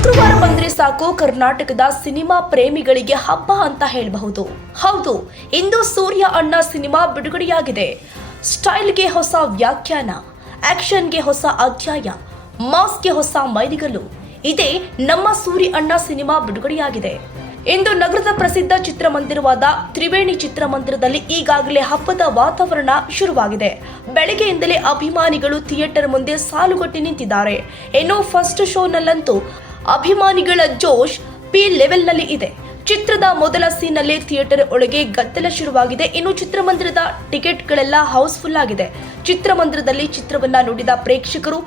ಶುಕ್ರವಾರ ಬಂದ್ರೆ ಸಾಕು ಕರ್ನಾಟಕದ ಸಿನಿಮಾ ಪ್ರೇಮಿಗಳಿಗೆ ಹಬ್ಬ ಅಂತ ಹೇಳಬಹುದು. ಹೌದು, ಇಂದು ಸೂರ್ಯ ಅಣ್ಣ ಸಿನಿಮಾ ಬಿಡುಗಡೆಯಾಗಿದೆ. ಸ್ಟೈಲ್ಗೆ ಹೊಸ ವ್ಯಾಖ್ಯಾನ, ಆಕ್ಷನ್ಗೆ ಹೊಸ ಅಧ್ಯಾಯ, ಮಾಸ್ಗೆ ಹೊಸ ಮೈಲಿಗಲ್ಲು. ಇದೇ ನಮ್ಮ ಸೂರ್ಯ ಅಣ್ಣ ಸಿನಿಮಾ ಬಿಡುಗಡೆಯಾಗಿದೆ. ಇಂದು ನಗರದ ಪ್ರಸಿದ್ಧ ಚಿತ್ರಮಂದಿರವಾದ ತ್ರಿವೇಣಿ ಚಿತ್ರಮಂದಿರದಲ್ಲಿ ಈಗಾಗಲೇ ಹಬ್ಬದ ವಾತಾವರಣ ಶುರುವಾಗಿದೆ. ಬೆಳಗ್ಗೆಯಿಂದಲೇ ಅಭಿಮಾನಿಗಳು ಥಿಯೇಟರ್ ಮುಂದೆ ಸಾಲುಗಟ್ಟಿ ನಿಂತಿದ್ದಾರೆ. ಇನ್ನು ಫಸ್ಟ್ ಶೋನಲ್ಲಂತೂ ಅಭಿಮಾನಿಗಳ ಜೋಶ್ ಪಿ ಲೆವೆಲ್ನಲ್ಲಿ ಇದೆ. ಚಿತ್ರದ ಮೊದಲ ಸೀನ್ನಲ್ಲೇ ಥಿಯೇಟರ್ ಒಳಗೆ ಗದ್ದಲ ಶುರುವಾಗಿದೆ. ಇನ್ನು ಚಿತ್ರಮಂದಿರದ ಟಿಕೆಟ್ಗಳೆಲ್ಲ ಹೌಸ್ಫುಲ್ ಆಗಿದೆ. ಚಿತ್ರಮಂದಿರದಲ್ಲಿ ಚಿತ್ರವನ್ನ ನೋಡಿದ ಪ್ರೇಕ್ಷಕರು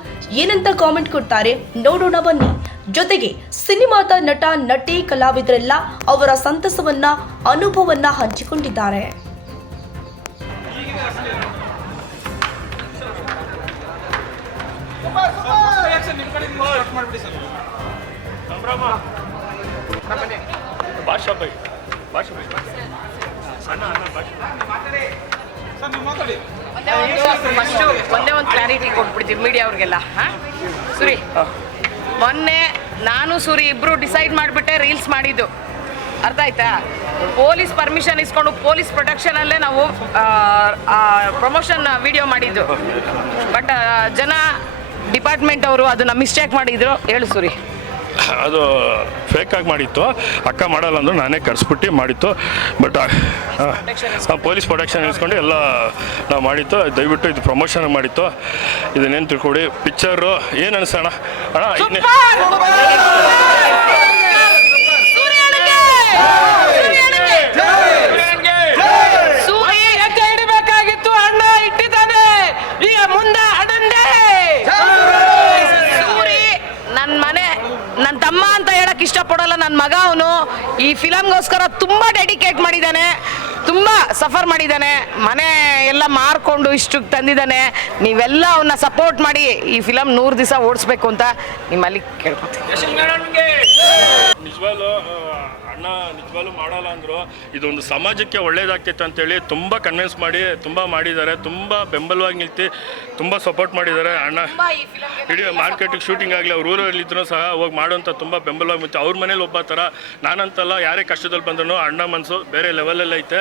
ಏನಂತ ಕಾಮೆಂಟ್ ಕೊಡ್ತಾರೆ ನೋಡೋಣ ಬನ್ನಿ. ಜೊತೆಗೆ ಸಿನಿಮಾದ ನಟ, ನಟಿ, ಕಲಾವಿದರೆಲ್ಲ ಅವರ ಸಂತಸವನ್ನ, ಅನುಭವವನ್ನ ಹಂಚಿಕೊಂಡಿದ್ದಾರೆ. ಒಂದೇ ಒಂದು ಕ್ಲಾರಿಟಿ ಕೊಟ್ಬಿಡ್ತೀವಿ ಮೀಡಿಯಾ ಅವ್ರಿಗೆಲ್ಲ. ಸುರಿ, ಮೊನ್ನೆ ನಾನು ಸೂರಿ ಇಬ್ರು ಡಿಸೈಡ್ ಮಾಡಿಬಿಟ್ಟೆ ರೀಲ್ಸ್ ಮಾಡಿದ್ದು, ಅರ್ಥ ಆಯ್ತಾ? ಪೊಲೀಸ್ ಪರ್ಮಿಷನ್ ಇಸ್ಕೊಂಡು ಪೊಲೀಸ್ ಪ್ರೊಟೆಕ್ಷನಲ್ಲೇ ನಾವು ಪ್ರಮೋಷನ್ ವಿಡಿಯೋ ಮಾಡಿದ್ದು. ಬಟ್ ಜನ ಡಿಪಾರ್ಟ್ಮೆಂಟ್ ಅವರು ಅದನ್ನು ಮಿಸ್ಟೇಕ್ ಮಾಡಿದ್ರು. ಹೇಳು ಸೂರಿ. ಅದು ಫೇಕಾಗಿ ಮಾಡಿತ್ತು, ಅಕ್ಕ ಮಾಡಲ್ಲ ಅಂದರು, ನಾನೇ ಕರ್ಸ್ಬಿಟ್ಟು ಮಾಡಿತ್ತು. ಬಟ್ ಪೊಲೀಸ್ ಪ್ರೊಟೆಕ್ಷನ್ ಇಸ್ಕೊಂಡು ಎಲ್ಲ ನಾವು ಮಾಡಿತ್ತು. ದಯವಿಟ್ಟು ಇದು ಪ್ರಮೋಷನ್ ಮಾಡಿತ್ತು. ಇದನ್ನೇನು ತಿಳ್ಕೊಡಿ. ಪಿಕ್ಚರು ಏನು ಅನಿಸೋಣ ಅಣ್ಣ? ಇಡಬೇಕಾಗಿತ್ತು, ಅಣ್ಣ ಇಟ್ಟಿದ್ದಾನೆ. ಈಗ ಮುಂದೆ ಅಡಂದೆ ನನ್ನ ತಮ್ಮ ಅಂತ ಹೇಳಕ್ ಇಷ್ಟಪಡೋಲ್ಲ. ನನ್ನ ಮಗ ಅವನು ಈ ಫಿಲಮ್ಗೋಸ್ಕರ ತುಂಬ ಡೆಡಿಕೇಟ್ ಮಾಡಿದ್ದಾನೆ, ತುಂಬ ಸಫರ್ ಮಾಡಿದ್ದಾನೆ, ಮನೆ ಎಲ್ಲ ಮಾರ್ಕೊಂಡು ಇಷ್ಟಕ್ಕೆ ತಂದಿದ್ದಾನೆ. ನೀವೆಲ್ಲ ಅವನ್ನ ಸಪೋರ್ಟ್ ಮಾಡಿ ಈ ಫಿಲಮ್ 100 ದಿವಸ ಓಡಿಸ್ಬೇಕು ಅಂತ ನಿಮ್ಮಲ್ಲಿ ಕೇಳ್ಕೊತೀನಿ. ನಿಜವಾಗ್ಲೂ ಅಣ್ಣ ನಿಜವಾಗ್ಲೂ ಮಾಡಲ್ಲ ಅಂದರು. ಇದೊಂದು ಸಮಾಜಕ್ಕೆ ಒಳ್ಳೇದಾಗ್ತಿತ್ತು ಅಂತೇಳಿ ತುಂಬ ಕನ್ವಿನ್ಸ್ ಮಾಡಿ ತುಂಬ ಮಾಡಿದ್ದಾರೆ. ತುಂಬ ಬೆಂಬಲವಾಗಿ ನಿಲ್ತಿ ತುಂಬ ಸಪೋರ್ಟ್ ಮಾಡಿದ್ದಾರೆ. ಅಣ್ಣ ಇಡೀ ಮಾರ್ಕೆಟಿಗೆ ಶೂಟಿಂಗ್ ಆಗಲಿ ಅವ್ರ ಊರಲ್ಲಿದ್ದರೂ ಸಹ ಹೋಗಿ ಮಾಡೋಂಥ ತುಂಬ ಬೆಂಬಲವಾಗಿ ನಿಂತು ಅವ್ರ ಮನೇಲಿ ಒಬ್ಬ ಥರ ನಾನಂತಲ್ಲ, ಯಾರೇ ಕಷ್ಟದಲ್ಲಿ ಬಂದರೂ ಅಣ್ಣ ಮನಸ್ಸು ಬೇರೆ ಲೆವೆಲಲ್ಲಿ ಐತೆ.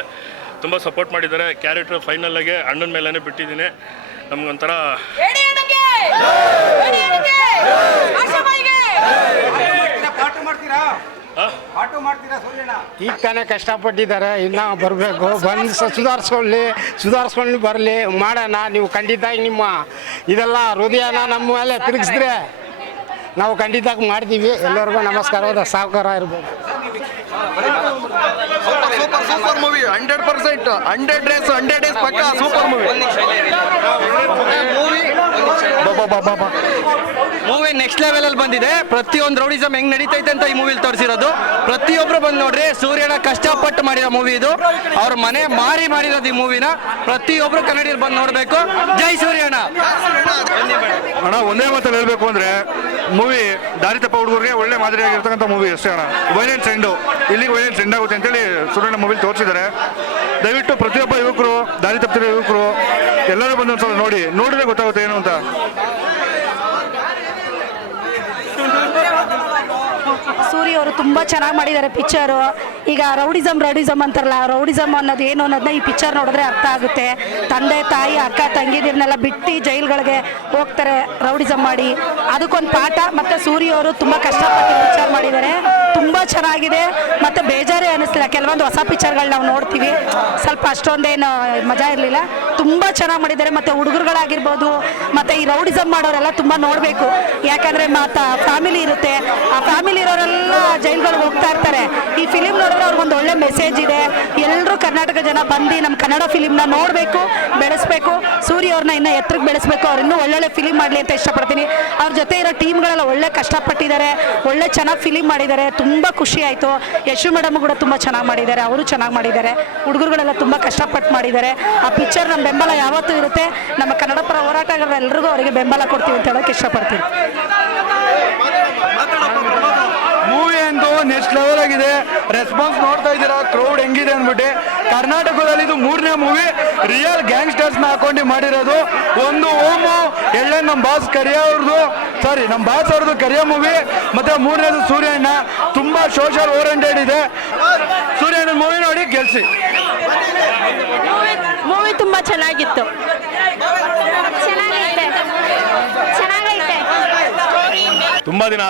ತುಂಬ ಸಪೋರ್ಟ್ ಮಾಡಿದ್ದಾರೆ. ಕ್ಯಾರೆಕ್ಟರ್ ಫೈನಲ್ಲಾಗೆ ಅಣ್ಣನ ಮೇಲೇ ಬಿಟ್ಟಿದ್ದೀನಿ. ನಮಗೊಂಥರ ಈಗ ತಾನೇ ಕಷ್ಟಪಟ್ಟಿದ್ದಾರೆ, ಇನ್ನೂ ಬರಬೇಕು, ಬಂದು ಸುಧಾರಿಸ್ಕೊಂಡು ಬರಲಿ, ಮಾಡೋಣ. ನೀವು ಖಂಡಿತವಾಗಿ ನಿಮ್ಮ ಇದೆಲ್ಲ ಹೃದಯನ ನಮ್ಮ ಮೇಲೆ ತಿರುಗಿಸಿದ್ರೆ ನಾವು ಖಂಡಿತವಾಗಿ ಮಾಡ್ತೀವಿ. ಎಲ್ಲರಿಗೂ ನಮಸ್ಕಾರವಾದ ಸಾವುಕಾರ ಇರ್ಬೋದು. ಸೂಪರ್ ಮೂವಿ, 100%, 100 ಡೇಸ್ ಪಕ್ಕ ಸೂಪರ್ ಮೂವಿ ನೆಕ್ಸ್ಟ್ ಲೆವೆಲಲ್ಲಿ ಬಂದಿದೆ. ಪ್ರತಿಯೊಂದು ರೌಡಿಸಮ್ ಹೆಂಗ್ ನಡೀತೈತೆ ಅಂತ ಈ ಮೂವಿಲಿ ತೋರಿಸಿರೋದು. ಪ್ರತಿಯೊಬ್ರು ಬಂದು ನೋಡ್ರಿ, ಸೂರ್ಯನ ಕಷ್ಟಪಟ್ಟು ಮಾಡಿರೋ ಮೂವಿ ಇದು. ಅವ್ರ ಮನೆ ಮಾರಿ ಮಾಡಿರೋದು ಈ ಮೂವಿನ. ಪ್ರತಿಯೊಬ್ರು ಕನ್ನಡಿಗರು ಬಂದು ನೋಡ್ಬೇಕು. ಜೈ ಸೂರ್ಯಣ್ಣ. ಅಣ್ಣ ಒಂದೇ ಮಾತಲ್ಲಿ ಹೇಳ್ಬೇಕು ಅಂದ್ರೆ, ಮೂವಿ ದಾರಿ ತಪ್ಪ ಹುಡುಗರಿಗೆ ಒಳ್ಳೆ ಮಾದರಿಯಾಗಿರ್ತಕ್ಕಂಥ ಮೂವಿ ಅಷ್ಟೇ ಅಣ್ಣ. ವೈಲೆನ್ಸ್ ಎಂಡು, ಇಲ್ಲಿಗೆ ವೈಲೆನ್ಸ್ ಎಂಡ್ ಆಗುತ್ತೆ ಅಂತೇಳಿ ಸೂರ್ಯಣ್ಣ ಮೂವಿಲಿ ತೋರಿಸಿದ್ದಾರೆ. ದಯವಿಟ್ಟು ಪ್ರತಿಯೊಬ್ಬ ಯುವಕರು, ದಾರಿ ತಪ್ಪಿರೋ ಯುವಕರು ಎಲ್ಲರೂ ಬಂದು ಒಂದ್ಸಲ ನೋಡಿದ್ರೆ ಗೊತ್ತಾಗುತ್ತೆ ಏನು ಅಂತ. ಸೂರ್ಯ ಅವರು ತುಂಬ ಚೆನ್ನಾಗಿ ಮಾಡಿದ್ದಾರೆ ಪಿಕ್ಚರು. ಈಗ ರೌಡಿಸಮ್ ಅಂತಾರಲ್ಲ, ರೌಡಿಸಮ್ ಅನ್ನೋದು ಏನು ಅನ್ನೋದನ್ನ ಈ ಪಿಕ್ಚರ್ ನೋಡಿದ್ರೆ ಅರ್ಥ ಆಗುತ್ತೆ. ತಂದೆ ತಾಯಿ ಅಕ್ಕ ತಂಗಿದಿರನ್ನೆಲ್ಲ ಬಿಟ್ಟು ಜೈಲ್ಗಳಿಗೆ ಹೋಗ್ತಾರೆ ರೌಡಿಸಮ್ ಮಾಡಿ, ಅದಕ್ಕೊಂದು ಪಾಠ. ಮತ್ತು ಸೂರ್ಯ ಅವರು ತುಂಬ ಕಷ್ಟಪಟ್ಟು ಪಿಕ್ಚರ್ ಮಾಡಿದ್ದಾರೆ, ತುಂಬ ಚೆನ್ನಾಗಿದೆ. ಮತ್ತು ಬೇಜಾರೇ ಅನ್ನಿಸ್ಲಿಲ್ಲ. ಕೆಲವೊಂದು ಹೊಸ ಪಿಕ್ಚರ್ಗಳು ನಾವು ನೋಡ್ತೀವಿ, ಸ್ವಲ್ಪ ಅಷ್ಟೊಂದೇನು ಮಜಾ ಇರಲಿಲ್ಲ. ತುಂಬ ಚೆನ್ನಾಗಿ ಮಾಡಿದ್ದಾರೆ. ಮತ್ತು ಹುಡುಗರುಗಳಾಗಿರ್ಬೋದು, ಮತ್ತು ಈ ರೌಡಿಸಮ್ ಮಾಡೋರೆಲ್ಲ ತುಂಬ ನೋಡಬೇಕು. ಯಾಕಂದರೆ ಫ್ಯಾಮಿಲಿ ಇರುತ್ತೆ, ಆ ಫ್ಯಾಮಿಲಿ ಇರೋರೆಲ್ಲ ಜೈಲ್ಗಳಿಗೆ ಹೋಗ್ತಾ ಇರ್ತಾರೆ. ಈ ಫಿಲಿಮ್ ನೋಡಿದ್ರೆ ಅವ್ರಿಗೊಂದು ಒಳ್ಳೆ ಮೆಸೇಜ್ ಇದೆ. ಎಲ್ಲರೂ ಕರ್ನಾಟಕ ಜನ ಬಂದು ನಮ್ಮ ಕನ್ನಡ ಫಿಲಿಮ್ನ ನೋಡಬೇಕು, ಬೆಳೆಸಬೇಕು. ಸೂರ್ಯ ಅವ್ರನ್ನ ಇನ್ನೂ ಎತ್ತರಕ್ಕೆ ಬೆಳೆಸಬೇಕು. ಅವ್ರು ಇನ್ನೂ ಒಳ್ಳೊಳ್ಳೆ ಫಿಲಿಮ್ ಮಾಡಲಿ ಅಂತ ಇಷ್ಟಪಡ್ತೀನಿ. ಅವ್ರ ಜೊತೆ ಇರೋ ಟೀಮ್ಗಳೆಲ್ಲ ಒಳ್ಳೆ ಕಷ್ಟಪಟ್ಟಿದ್ದಾರೆ, ಒಳ್ಳೆ ಚೆನ್ನಾಗಿ ಫಿಲಿಮ್ ಮಾಡಿದ್ದಾರೆ. ತುಂಬ ಖುಷಿ ಆಯಿತು. ಯಶು ಮೇಡಮ್ ಕೂಡ ತುಂಬ ಚೆನ್ನಾಗಿ ಮಾಡಿದ್ದಾರೆ, ಅವರು ಚೆನ್ನಾಗಿ ಮಾಡಿದ್ದಾರೆ. ಹುಡುಗರುಗಳೆಲ್ಲ ತುಂಬ ಕಷ್ಟಪಟ್ಟು ಮಾಡಿದ್ದಾರೆ. ಆ ಪಿಕ್ಚರ್ ನಮ್ಮ ಬೆಂಬಲ ಯಾವತ್ತೂ ಇರುತ್ತೆ. ನಮ್ಮ ಕನ್ನಡ ಪರ ಹೋರಾಟಗಾರರೆಲ್ಲರಿಗೂ ಅವರಿಗೆ ಬೆಂಬಲ ಕೊಡ್ತೀವಿ ಅಂತ ಹೇಳೋಕ್ಕೆ ಇಷ್ಟಪಡ್ತೀನಿ. ಮೂವಿ ಎಂದು ನೆಕ್ಸ್ಟ್ ನೆಕ್ಸ್ಟ್ ಲೆವೆಲ್ ಆಗಿದೆ. ರೆಸ್ಪಾನ್ಸ್ ನೋಡ್ತಾ ಇದ್ದೀರಾ ಕ್ರೌಡ್ ಹೆಂಗಿದೆ ಅಂದ್ಬಿಟ್ಟು. ಕರ್ನಾಟಕದಲ್ಲಿ ಇದು 3ನೇ ಮೂವಿ ರಿಯಲ್ ಗ್ಯಾಂಗ್ಸ್ಟರ್ಸ್ನ ಹಾಕೊಂಡು ಮಾಡಿರೋದು. ಒಂದು ಓಮು ಎಳ್ಳೆ ನಮ್ಮ ಬಾಸ್ ಕರಿಯ ಅವ್ರದ್ದು ನಮ್ಮ ಬಾಸ್ ಅವ್ರದ್ದು ಕರಿಯ ಮೂವಿ, ಮತ್ತೆ 3ನೇದು ಸೂರ್ಯಣ್ಣ. ತುಂಬಾ ಸೋಷಿಯಲ್ ಓರಿಯೆಂಟೆಡ್ ಇದೆ. ಸೂರ್ಯಣ್ಣ ಮೂವಿ ನೋಡಿ ಗೆಲ್ಸಿ. ಮೂವಿ ತುಂಬಾ ಚೆನ್ನಾಗಿತ್ತು. ತುಂಬ ದಿನ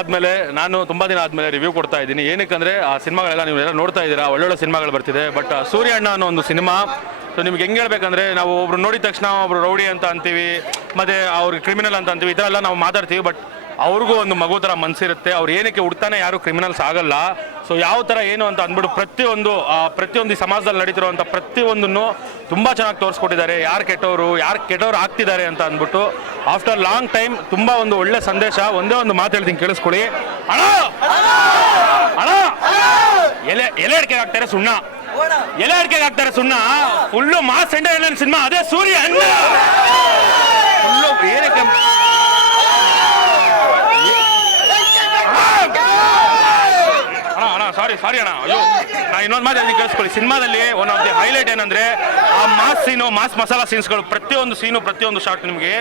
ಆದಮೇಲೆ ರಿವ್ಯೂ ಕೊಡ್ತಾ ಇದ್ದೀನಿ. ಏನಕ್ಕಂದರೆ ಆ ಸಿನಿಮಾಗಳೆಲ್ಲ ನೀವೆಲ್ಲ ನೋಡ್ತಾ ಇದ್ದೀರಾ, ಒಳ್ಳೊಳ್ಳೆ ಸಿನಿಮಾಗಳು ಬರ್ತಿದೆ. ಬಟ್ ಸೂರ್ಯಣ್ಣ ಅನ್ನೋ ಒಂದು ಸಿನಿಮಾ ನಿಮ್ಗೆ ಹೆಂಗೆ ಹೇಳ್ಬೇಕಂದ್ರೆ, ನಾವು ಒಬ್ರು ನೋಡಿದ ತಕ್ಷಣ ಒಬ್ರು ರೌಡಿ ಅಂತ ಅಂತೀವಿ, ಮತ್ತು ಅವ್ರಿಗೆ ಕ್ರಿಮಿನಲ್ ಅಂತ ಅಂತೀವಿ, ಈ ಥರ ಎಲ್ಲ ನಾವು ಮಾತಾಡ್ತೀವಿ. ಬಟ್ ಅವ್ರಿಗೂ ಒಂದು ಮಗು ಥರ ಮನಸ್ಸಿರುತ್ತೆ. ಅವ್ರು ಏನಕ್ಕೆ ಹುಡ್ತಾನೆ ಯಾರು ಕ್ರಿಮಿನಲ್ಸ್ ಆಗಲ್ಲ. ಸೊ ಯಾವ ಥರ ಏನು ಅಂತ ಅಂದ್ಬಿಟ್ಟು ಪ್ರತಿಯೊಂದು ಈ ಸಮಾಜದಲ್ಲಿ ನಡೀತಿರುವಂಥ ಪ್ರತಿಯೊಂದನ್ನು ತುಂಬ ಚೆನ್ನಾಗಿ ತೋರಿಸ್ಕೊಟ್ಟಿದ್ದಾರೆ. ಯಾರು ಕೆಟ್ಟವರು ಆಗ್ತಿದ್ದಾರೆ ಅಂತ ಅಂದ್ಬಿಟ್ಟು ಆಫ್ಟರ್ ಲಾಂಗ್ ಟೈಮ್ ತುಂಬ ಒಂದು ಒಳ್ಳೆ ಸಂದೇಶ. ಒಂದೇ ಒಂದು ಮಾತು ಹೇಳ್ತೀನಿ, ಕೇಳಿಸ್ಕೊಳ್ಳಿ. ಅಣ್ಣ ಎಲೆ ಅಡಿಕೆಗೆ ಹಾಕ್ತಾರೆ ಸುಣ್ಣ, ಎಲೆ ಅಡಿಕೆಗೆ ಹಾಕ್ತಾರೆ ಸುಣ್ಣ. ಫುಲ್ಲು ಮಾಸ್ ಎಂಟರ್ಟೈನ್ಮೆಂಟ್ ಸಿನಿಮಾ ಅದೇ ಸೂರ್ಯ ಅಣ್ಣ. ಫುಲ್ಲು ಏನಕ್ಕೆ ಸಾರಿ ಅಣ್ಣ, ಅಯ್ಯೋ ನಾ ಇನ್ನೊಂದು ಮಾತು ಹೇಳ್ತೀನಿ ಕೇಳಿಸ್ಕೊಳ್ಳಿ. ಸಿನಿಮಾದಲ್ಲಿ ಒನ್ ಆಫ್ ದಿ ಹೈಲೈಟ್ ಏನಂದ್ರೆ ಆ ಮಾಸ್ ಮಸಾಲಾ ಸೀನ್ಸ್ಗಳು. ಪ್ರತಿಯೊಂದು ಸೀನು, ಪ್ರತಿಯೊಂದು ಶಾಟ್ ನಿಮಗೆ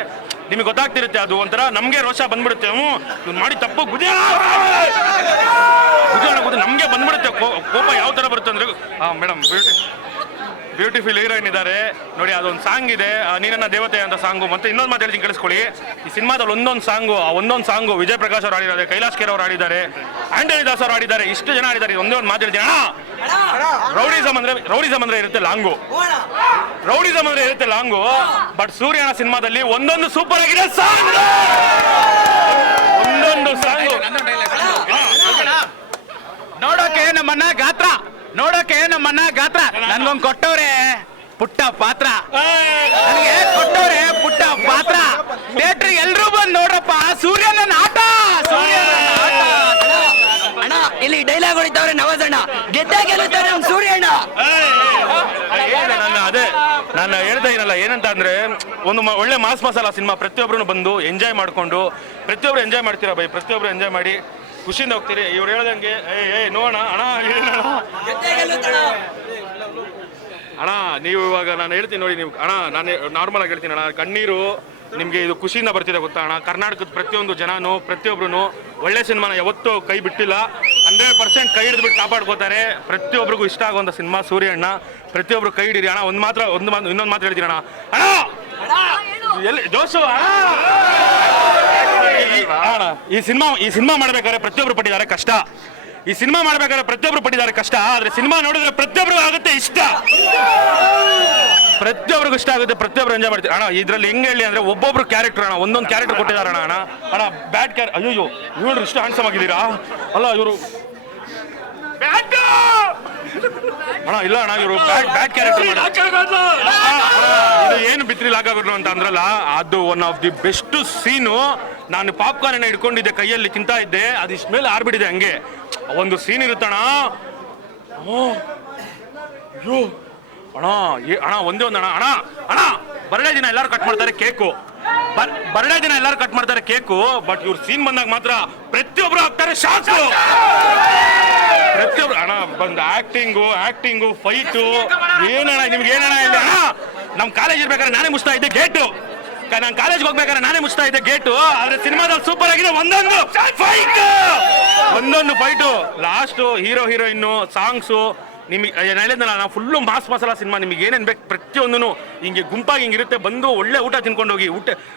ಗೊತ್ತಾಗ್ತಿರುತ್ತೆ. ಅದು ಒಂಥರ ನಮಗೆ ರೋಷ ಬಂದ್ಬಿಡುತ್ತೆ. ಇವ್ನು ಮಾಡಿ ತಪ್ಪು ಗುದಿಯೋಣ ನಮಗೆ ಬಂದ್ಬಿಡುತ್ತೆ. ಕೋಪ ಯಾವ ಥರ ಬರುತ್ತೆ ಅಂದರೆ, ಮೇಡಮ್ ಬ್ಯೂಟಿಫುಲ್ ಹೀರೋಯಿನ್ ಇದ್ದಾರೆ ನೋಡಿ. ಅದೊಂದು ಸಾಂಗ್ ಇದೆ, ನೀನನ್ನ ದೇವತೆ ಅಂತ ಸಾಂಗು. ಮತ್ತೆ ಇನ್ನೊಂದು ಮಾತು ಹೇಳ್ತೀನಿ ಕೇಳಿಸ್ಕೊಳ್ಳಿ. ಈ ಸಿನಿಮಾದಲ್ಲಿ ಒಂದೊಂದು ಸಾಂಗು ವಿಜಯ್ ಪ್ರಕಾಶ್ ಅವರು ಆಡಿದ್ದಾರೆ, ಕೈಲಾಶ್ ಖೇರ್ ಅವರು ಆಡಿದ್ದಾರೆ, ಆಂಟನಿ ದಾಸ್ ಅವರು ಆಡಿದ್ದಾರೆ, ಇಷ್ಟು ಜನ ಆಡಿದ್ದಾರೆ. ಒಂದೇ ಒಂದು ಮಾತು ಹೇಳ್ತೀನಿ, ರೌಡಿಸಮ್ ಅಂದ್ರೆ ಇರುತ್ತೆ ಲಾಂಗು, ಬಟ್ ಸೂರ್ಯನ ಸಿನಿಮಾದಲ್ಲಿ ಒಂದೊಂದು ಸೂಪರ್ ಆಗಿದೆ ಸಾಂಗ್. ಒಂದೊಂದು ಸಾಂಗು ನೋಡೋಕೆ ನಮ್ಮನ್ನ ಗಾತ್ರ ನನ್ಗೊಂದು ಕೊಟ್ಟವ್ರೆ ಪುಟ್ಟ ಪಾತ್ರ, ಥಿಯೇಟರ್ ಎಲ್ರೂ ಬಂದು ನೋಡ್ರಪ್ಪ ಸೂರ್ಯನ ಆಟ. ಅಣ್ಣ ಇಲ್ಲಿ ಡೈಲಾಗ್ ಹೊಡಿತಾವ್ರೆ ನವಜಣ್ಣ, ಗೆಲ್ಲುತ್ತಾರೆ ನಮ್ಮ ಸೂರ್ಯಣ್ಣ. ನಾನು ಹೇಳ್ತಾ ಇರಲ್ಲ ಏನಂತ ಅಂದ್ರೆ, ಒಂದು ಒಳ್ಳೆ ಮಾಸ್ ಮಸಾಲಾ ಸಿನಿಮಾ. ಪ್ರತಿಯೊಬ್ಬರು ಬಂದು ಎಂಜಾಯ್ ಮಾಡ್ಕೊಂಡು, ಪ್ರತಿಯೊಬ್ರು ಎಂಜಾಯ್ ಮಾಡ್ತೀರಾ ಬೈ, ಪ್ರತಿಯೊಬ್ರು ಎಂಜಾಯ್ ಮಾಡಿ ಖುಷಿಯಿಂದ ಹೋಗ್ತೀರಿ. ಇವ್ರು ಹೇಳ್ದಂಗೆ ನೋಡೋಣ ಅಣ್ಣ ನೀವು ಇವಾಗ ನಾನು ಹೇಳ್ತೀನಿ ನೋಡಿ. ನೀವು ನಾನು ನಾರ್ಮಲ್ ಆಗಿ ಹೇಳ್ತೀನಿ ಅಣ್ಣ, ಕಣ್ಣೀರು ನಿಮಗೆ ಇದು ಖುಷಿಯಿಂದ ಬರ್ತಿದೆ ಗೊತ್ತಾ ಅಣ್ಣ. ಕರ್ನಾಟಕದ ಪ್ರತಿಯೊಂದು ಜನನು, ಪ್ರತಿಯೊಬ್ರು ಒಳ್ಳೆ ಸಿನಿಮಾನ ಯಾವತ್ತೂ ಕೈ ಬಿಟ್ಟಿಲ್ಲ. 100% ಕೈ ಹಿಡಿದ್ಬಿಟ್ಟು ಕಾಪಾಡ್ಕೋತಾರೆ. ಪ್ರತಿಯೊಬ್ಬರಿಗೂ ಇಷ್ಟ ಆಗುವಂಥ ಸಿನಿಮಾ ಸೂರ್ಯಣ್ಣ. ಪ್ರತಿಯೊಬ್ರು ಕೈ ಹಿಡೀರಿ ಅಣ್ಣ. ಇನ್ನೊಂದು ಮಾತು ಹೇಳ್ತೀನಿ ಅಣ್ಣ. ಎಲ್ಲಿ ಜೋಶು ಈ ಸಿನಿಮಾ ಮಾಡ್ಬೇಕಾದ್ರೆ ಪ್ರತಿಯೊಬ್ರು ಪಟ್ಟಿದ್ದಾರೆ ಕಷ್ಟ. ಆದ್ರೆ ಸಿನಿಮಾ ನೋಡಿದ್ರೆ ಪ್ರತಿಯೊಬ್ಬರಿಗೂ ಆಗುತ್ತೆ ಇಷ್ಟ. ಪ್ರತಿಯೊಬ್ಬರಿಗೂ ಇಷ್ಟ ಆಗುತ್ತೆ, ಪ್ರತಿಯೊಬ್ಬರು ಎಂಜಾಯ್ ಮಾಡ್ತೀವಿ ಅಣ್ಣ. ಇದ್ರಲ್ಲಿ ಹೆಂಗೆ ಹೇಳಿ ಅಂದ್ರೆ, ಒಬ್ಬೊಬ್ರು ಕ್ಯಾರೆಕ್ಟರ್ ಅಣ್ಣ, ಒಂದೊಂದು ಕ್ಯಾರೆಕ್ಟರ್ ಕೊಟ್ಟಿದ್ದಾರೆ ಅಣ್ಣ. ಬ್ಯಾಡ್ ಅಯ್ಯೋ ಇವ್ರು ಇಷ್ಟು ಹ್ಯಾಂಡ್ಸಮ್ ಆಗಿದ್ದೀರಾ ಅಲ್ಲ ಇವರು ಅಣ್ಣ. ಇಲ್ಲ ಅಣ್ಣ, ಇವರು ಬ್ಯಾಡ್ ಕ್ಯಾರೆಕ್ಟರ್. ಇದು ಏನು ಬಿತ್ರಿ ಲಾಗಾಗೋದು ಅಂತ ಅಂದ್ರಲ್ಲ, ಅದು ಒನ್ ಆಫ್ ದಿ ಬೆಸ್ಟ್ ಸೀನು. ನಾನು ಪಾಪ್ಕಾರ್ನ್ ಹಿಡ್ಕೊಂಡಿದ್ದೆ, ಕೈಯಲ್ಲಿ ತಿಂತಾ ಇದ್ದೆ, ಅದು ಇಷ್ಟ ಮೇಲೆ ಆರ್ಬಿಟ್ಟಿದೆ. ಹಂಗೆ ಒಂದು ಸೀನ್ ಇರುತ್ತಣ್ಣ. ಅಯ್ಯೋ ಅಣ್ಣ ಒಂದೇ ಒಂದು ಅಣ್ಣ ಬರ್ಡೇ ದಿನ ಎಲ್ಲರೂ ಕಟ್ ಮಾಡ್ತಾರೆ ಕೇಕು. ಬಟ್ ಇವ್ರ ಸೀನ್ ಬಂದಾಗ ಮಾತ್ರ ಪ್ರತಿಯೊಬ್ರು ಹಾಕ್ತಾರೆ ಶಾಕು. ಪ್ರತಿಯೊಬ್ರು ಅಣ್ಣ ಬಂದು ಆಕ್ಟಿಂಗು ಫೈಟು ಏನಣ್ಣ ನಿಮ್ಗೆ ಏನಣ್ಣ ಇಲ್ಲ ಅಣ್ಣ. ನಮ್ಮ ಕಾಲೇಜ್ ಇರ್ಬೇಕಾದ್ರೆ ನಾನೇ ಮುಚ್ತಾ ಇದ್ದೆ ಗೇಟು. ನಾನು ಕಾಲೇಜ್ಗೆ ಹೋಗ್ಬೇಕಾದ್ರೆ ನಾನೇ ಮುಚ್ತಾ ಇದ್ದೆ ಗೇಟು. ಆದ್ರೆ ಸಿನಿಮಾದಲ್ಲಿ ಸೂಪರ್ ಆಗಿದೆ. ಒಂದೊಂದು ಫೈಟು, ಲಾಸ್ಟು ಹೀರೋಯಿನ್ನು, ಸಾಂಗ್ಸು. ನಿಮಗೆ ಹೇಳಿದ್ನಲ್ಲ, ನಾವು ಫುಲ್ಲು ಮಾಸ್ ಮಸಾಲಾ ಸಿನಿಮಾ. ನಿಮಗೆ ಏನೇನು ಬೇಕು ಪ್ರತಿಯೊಂದೂ ಹಿಂಗೆ ಗುಂಪಾಗಿ ಹಿಂಗಿರುತ್ತೆ. ಬಂದು ಒಳ್ಳೆ ಊಟ ತಿನ್ಕೊಂಡು ಹೋಗಿ.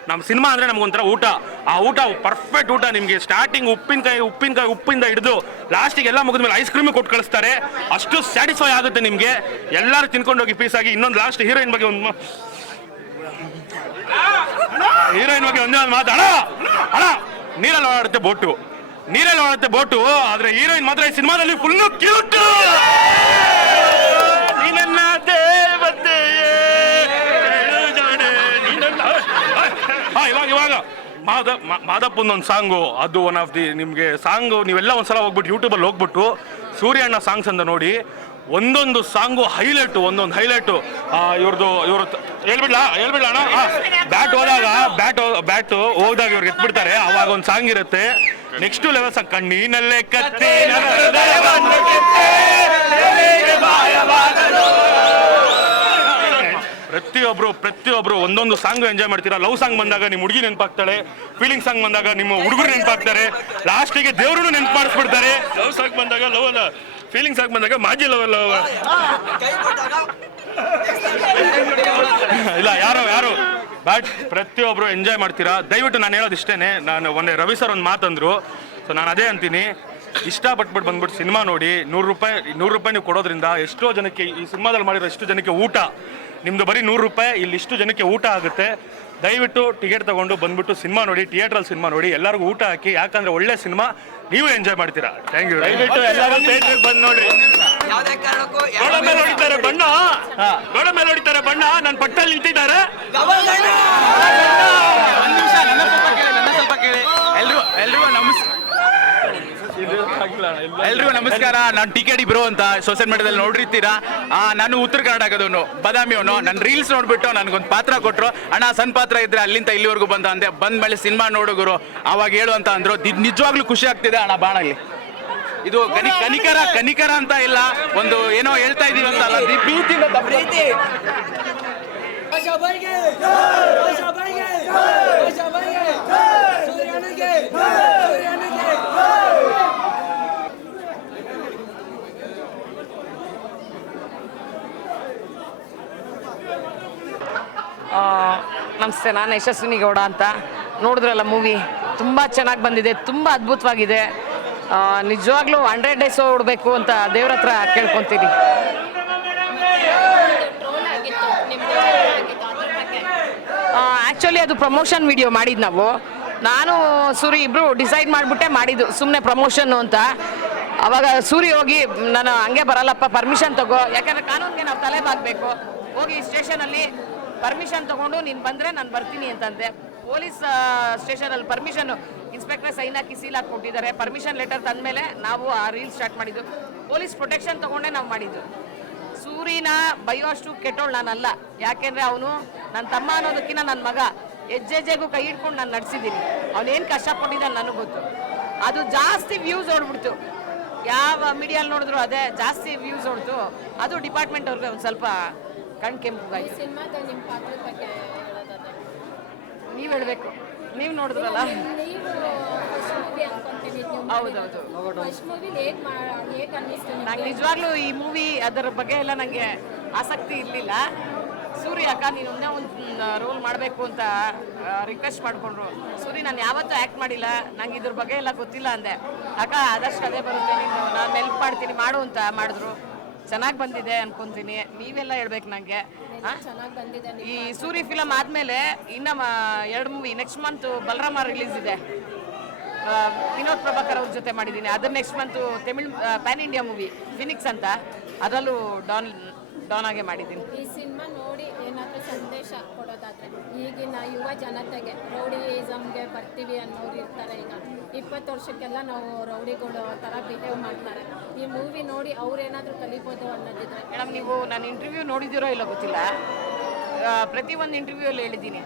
ನಮ್ಮ ಸಿನಿಮಾ ಅಂದರೆ ನಮಗೊಂಥರ ಊಟ. ಆ ಊಟ ಪರ್ಫೆಕ್ಟ್ ಊಟ. ನಿಮಗೆ ಸ್ಟಾರ್ಟಿಂಗ್ ಉಪ್ಪಿಂದ ಹಿಡಿದು ಲಾಸ್ಟಿಗೆ ಎಲ್ಲ ಮುಗಿದ್ಮೇಲೆ ಐಸ್ ಕ್ರೀಮು ಕೊಟ್ಟು ಕಳಿಸ್ತಾರೆ. ಅಷ್ಟು ಸ್ಯಾಟಿಸ್ಫೈ ಆಗುತ್ತೆ ನಿಮಗೆ. ಎಲ್ಲರೂ ತಿನ್ಕೊಂಡು ಹೋಗಿ ಪೀಸಾಗಿ. ಇನ್ನೊಂದು ಲಾಸ್ಟ್ ಹೀರೋಯಿನ್ ಬಗ್ಗೆ ಒಂದೇ ಒಂದು ಮಾತು ಅಣ್ಣ. ನೀರಲ್ಲಿ ಓಡಾಡುತ್ತೆ ಬೋಟು, ಆದ್ರೆ ಹೀರೋಯಿನ್ ಮಾತ್ರ ಈ ಸಿನಿಮಾದಲ್ಲಿ ಫುಲ್ಲು ಕ್ಯೂಟ್. ನೀನನ್ನ ದೇವತೆ ಇವಾಗ ಮಾದಪ್ಪನೊಂದು ಸಾಂಗು, ಅದು ಒನ್ ಆಫ್ ದಿ ನಿಮಗೆ ಸಾಂಗು. ನೀವೆಲ್ಲ ಒಂದ್ಸಲ ಹೋಗ್ಬಿಟ್ಟು ಯೂಟ್ಯೂಬಲ್ಲಿ ಹೋಗ್ಬಿಟ್ಟು ಸೂರ್ಯಣ್ಣ ಸಾಂಗ್ಸ್ ಅಂತ ನೋಡಿ. ಒಂದೊಂದು ಸಾಂಗು ಹೈಲೈಟು. ಇವ್ರದ್ದು ಹೇಳ್ಬಿಡ್ಲಾ ಅಣ್ಣ. ಬ್ಯಾಟ್ ಹೋದಾಗ ಇವ್ರಿಗೆ ಎತ್ಬಿಡ್ತಾರೆ. ಅವಾಗ ಒಂದು ಸಾಂಗ್ ಇರುತ್ತೆ. ನೆಕ್ಸ್ಟ್ ಲೆವೆಲ್ ಸಾಂಗ್ ಕಣ್ಣೀನಲ್ಲೇ ಕತ್ತೆ ಪ್ರತಿಯೊಬ್ರು ಒಂದೊಂದು ಸಾಂಗ್ ಎಂಜಾಯ್ ಮಾಡ್ತೀರಾ. ಲವ್ ಸಾಂಗ್ ಬಂದಾಗ ನಿಮ್ಮ ಹುಡುಗಿ ನೆನಪಾಗ್ತಾಳೆ, ಫೀಲಿಂಗ್ ಸಾಂಗ್ ಬಂದಾಗ ನಿಮ್ಮ ಹುಡುಗರು ನೆನಪಾಗ್ತಾರೆ, ಲಾಸ್ಟಿಗೆ ದೇವ್ರನ್ನು ನೆನಪು ಮಾಡಿಸ್ಬಿಡ್ತಾರೆ. ಲವ್ ಸಾಂಗ್ ಬಂದಾಗ ಲವ್ ಅಲ್ಲ, ಫೀಲಿಂಗ್ ಸಾಂಗ್ ಬಂದಾಗ ಮಾಜಿ ಲವ್ ಇಲ್ಲ ಯಾರು ಬಟ್ ಪ್ರತಿಯೊಬ್ರು ಎಂಜಾಯ್ ಮಾಡ್ತೀರಾ. ದಯವಿಟ್ಟು ನಾನು ಹೇಳೋದು ಇಷ್ಟೇನೆ. ನಾನು ಒಂದೇ ರವಿ ಸರ್ ಒಂದು ಮಾತಂದ್ರು, ಸೊ ನಾನು ಅದೇ ಅಂತೀನಿ, ಇಷ್ಟಪಟ್ಬಿಟ್ಟು ಬಂದ್ಬಿಟ್ಟು ಸಿನಿಮಾ ನೋಡಿ. 100 ರೂಪಾಯಿ ನೀವು ಕೊಡೋದ್ರಿಂದ ಎಷ್ಟೋ ಜನಕ್ಕೆ ಈ ಸಿನಿಮಾದಲ್ಲಿ ಮಾಡಿರೋ ಎಷ್ಟು ಜನಕ್ಕೆ ಊಟ, ನಿಮ್ದು ಬರೀ 100 ರೂಪಾಯಿ ಇಲ್ಲಿ ಇಷ್ಟು ಜನಕ್ಕೆ ಊಟ ಆಗುತ್ತೆ. ದಯವಿಟ್ಟು ಟಿಕೆಟ್ ತಗೊಂಡು ಬಂದ್ಬಿಟ್ಟು ಸಿನಿಮಾ ನೋಡಿ, ಥಿಯೇಟ್ರಲ್ಲಿ ಸಿನಿಮಾ ನೋಡಿ, ಎಲ್ಲರಿಗೂ ಊಟ ಹಾಕಿ, ಯಾಕಂದ್ರೆ ಒಳ್ಳೆ ಸಿನಿಮಾ, ನೀವು ಎಂಜಾಯ್ ಮಾಡ್ತೀರಾ. Thank you. ದಯವಿಟ್ಟು ಎಲ್ಲರೂ ಥಿಯೇಟ್ರಿಗೆ ಬಂದು ನೋಡಿ. ಯಾವುದೇ ಕಾರಣಕ್ಕೂ ಗೋಡ ಮೇಲೆ ಹೊಡಿತಾರೆ ಬಣ್ಣ, ಗೋಡ ಮೇಲೆ ಹೊಡಿತಾರೆ ಬಣ್ಣ, ನನ್ನ ಪಟ್ಟಲ್ಲಿ ನಿಂತಿದ್ದಾರೆ. ಎಲ್ರಿಗೂ ನಮಸ್ಕಾರ. ನಾನು ಟಿ.ಕೆ.ಡಿ ಬ್ರೋ ಅಂತ ಸೋಷಿಯಲ್ ಮೀಡಿಯಾದಲ್ಲಿ ನೋಡಿರ್ತೀರಾ. ನಾನು ಉತ್ತರ ಕರ್ನಾಟಕದವನು, ಬದಾಮಿಯವನು. ನನ್ನ ರೀಲ್ಸ್ ನೋಡ್ಬಿಟ್ಟು ನನಗೊಂದು ಪಾತ್ರ ಕೊಟ್ಟರು. ಅಣ್ಣ ಸಣ್ಣ ಪಾತ್ರ ಇದ್ರೆ ಅಲ್ಲಿಂದ ಇಲ್ಲಿವರೆಗೂ ಬಂದ ಅಂದೆ. ಬಂದ ಮೇಲೆ ಸಿನಿಮಾ ನೋಡುಗರು ಅವಾಗ ಹೇಳು ಅಂತ ಅಂದ್ರು. ನಿಜವಾಗ್ಲೂ ಖುಷಿ ಆಗ್ತಿದೆ ಅಣ್ಣ. ಬಾಣಲ್ಲಿ ಇದು ಕನಿಕರ ಅಂತ ಇಲ್ಲ, ಒಂದು ಏನೋ ಹೇಳ್ತಾ ಇದೀವಿ ಅಂತ ಅಲ್ಲ, ಪ್ರೀತಿ. ನಮಸ್ತೆ, ನಾನು ಯಶಸ್ವಿನಿ ಗೌಡ ಅಂತ. ನೋಡಿದ್ರಲ್ಲ ಮೂವಿ, ತುಂಬ ಚೆನ್ನಾಗಿ ಬಂದಿದೆ, ತುಂಬ ಅದ್ಭುತವಾಗಿದೆ. ನಿಜವಾಗ್ಲೂ 100 ಡೇಸ್ ಓಡಬೇಕು ಅಂತ ದೇವ್ರ ಹತ್ರ ಕೇಳ್ಕೊತೀನಿ. ಆ್ಯಕ್ಚುಲಿ ಅದು ಪ್ರಮೋಷನ್ ವಿಡಿಯೋ ಮಾಡಿದ್ದು ನಾವು. ನಾನು ಸೂರಿ ಇಬ್ಬರು ಡಿಸೈಡ್ ಮಾಡಿಬಿಟ್ಟೆ ಮಾಡಿದ್ದು, ಸುಮ್ಮನೆ ಪ್ರಮೋಷನ್ನು ಅಂತ. ಅವಾಗ ಸೂರಿ ಹೋಗಿ ನಾನು ಹಂಗೆ ಬರಲ್ಲಪ್ಪ, ಪರ್ಮಿಷನ್ ತಗೋ, ಯಾಕಂದರೆ ಕಾನೂನಿಗೆ ನಾವು ತಲೆ ಬಾಗಬೇಕು. ಹೋಗಿ ಸ್ಟೇಷನಲ್ಲಿ ಪರ್ಮಿಷನ್ ತಗೊಂಡು ನೀನು ಬಂದರೆ ನಾನು ಬರ್ತೀನಿ ಅಂತಂದೆ. ಪೊಲೀಸ್ ಸ್ಟೇಷನಲ್ಲಿ ಪರ್ಮಿಷನ್ ಇನ್ಸ್ಪೆಕ್ಟರ್ ಸೈನ್ ಹಾಕಿ ಸೀಲ್ ಹಾಕಿ ಕೊಟ್ಟಿದ್ದಾರೆ. ಪರ್ಮಿಷನ್ ಲೆಟರ್ ತಂದಮೇಲೆ ನಾವು ಆ ರೀಲ್ ಸ್ಟಾರ್ಟ್ ಮಾಡಿದ್ದು. ಪೊಲೀಸ್ ಪ್ರೊಟೆಕ್ಷನ್ ತೊಗೊಂಡೇ ನಾವು ಮಾಡಿದ್ದು. ಸೂರಿನ ಬೈಯೋಷ್ಟು ಕೆಟ್ಟೋಳು ನಾನಲ್ಲ, ಯಾಕೆಂದರೆ ಅವನು ನನ್ನ ತಮ್ಮ ಅನ್ನೋದಕ್ಕಿಂತ ನನ್ನ ಮಗ. ಹೆಜ್ಜೆಗೂ ಕೈ ಹಿಡ್ಕೊಂಡು ನಾನು ನಡೆಸಿದ್ದೀನಿ. ಅವನೇನು ಕಷ್ಟಪಟ್ಟಿದ್ದಾನೆ ನನಗೆ ಗೊತ್ತು. ಅದು ಜಾಸ್ತಿ ವ್ಯೂಸ್ ಓಡ್ಬಿಡ್ತು, ಯಾವ ಮೀಡಿಯಲ್ಲಿ ನೋಡಿದ್ರು ಅದೇ ಜಾಸ್ತಿ ವ್ಯೂಸ್ ಹೊಡ್ತು. ಅದು ಡಿಪಾರ್ಟ್ಮೆಂಟ್ ಅವ್ರಿಗೆ ಒಂದು ಸ್ವಲ್ಪ ಕಣ್ ಕೆಂಪುಗಾಯ್ತು. ನೀವು ಹೇಳಬೇಕು, ನೀವು ನೋಡಿದ್ರಲ್ಲ. ಹೌದೌದು, ನಂಗೆ ನಿಜವಾಗ್ಲೂ ಈ ಮೂವಿ ಅದರ ಬಗ್ಗೆ ಎಲ್ಲ ನನಗೆ ಆಸಕ್ತಿ ಇರಲಿಲ್ಲ. ಸೂರಿ ಅಕ್ಕ ನೀನು ಒಂದೇ ಒಂದು ರೋಲ್ ಮಾಡಬೇಕು ಅಂತ ರಿಕ್ವೆಸ್ಟ್ ಮಾಡಿಕೊಂಡ್ರು. ಸೂರಿ ನಾನು ಯಾವತ್ತೂ ಆ್ಯಕ್ಟ್ ಮಾಡಿಲ್ಲ, ನಂಗೆ ಇದ್ರ ಬಗ್ಗೆ ಎಲ್ಲ ಗೊತ್ತಿಲ್ಲ ಅಂದೆ. ಅಕ್ಕ ಆದಷ್ಟು ಅದೇ ಬರುತ್ತೆ, ನೀನು ನಾನು ಹೆಲ್ಪ್ ಮಾಡ್ತೀನಿ ಮಾಡು ಅಂತ ಮಾಡಿದ್ರು. ಚೆನ್ನಾಗಿ ಬಂದಿದೆ ಅನ್ಕೊಂತೀನಿ. ನೀವೆಲ್ಲ ಹೇಳ್ಬೇಕು ನನಗೆ. ಈ ಸೂರಿ ಫಿಲಮ್ ಆದಮೇಲೆ ಇನ್ನು 2 movie next month Balarama release ಇದೆ. ವಿನೋದ್ ಪ್ರಭಾಕರ್ ಅವ್ರ ಜೊತೆ ಮಾಡಿದ್ದೀನಿ. ಅದರ next month Tamil PAN India movie Phoenix ಅಂತ, ಅದರಲ್ಲೂ ಡಾನ್ ಆಗಿ ಮಾಡಿದ್ದೀನಿ. ಈ ಸಿನಿಮಾ ನೋಡಿ ಏನಾದರೂ ಸಂದೇಶ ಕೊಡೋದಾದ್ರೆ, ಈಗಿನ ಯುವ ಜನತೆಗೆ ರೌಡಿಸಮ್ಗೆ ಬರ್ತೀವಿ ಅನ್ನೋರು ಇರ್ತಾರೆ. ಈಗ 20 ವರ್ಷಕ್ಕೆಲ್ಲ ನಾವು ರೌಡಿಗಳು ಥರ ಬಿಹೇವ್ ಮಾಡ್ತಾರೆ. ಈ ಮೂವಿ ನೋಡಿ ಅವ್ರೇನಾದರೂ ಕಲಿಬೋದು ಅನ್ನೋದಿದ್ರೆ. ಮೇಡಮ್, ನೀವು ನನ್ನ ಇಂಟರ್ವ್ಯೂ ನೋಡಿದ್ದೀರೋ ಇಲ್ಲೋ ಗೊತ್ತಿಲ್ಲ, ಪ್ರತಿಯೊಂದು ಇಂಟರ್ವ್ಯೂಲ್ಲಿ ಹೇಳಿದ್ದೀನಿ.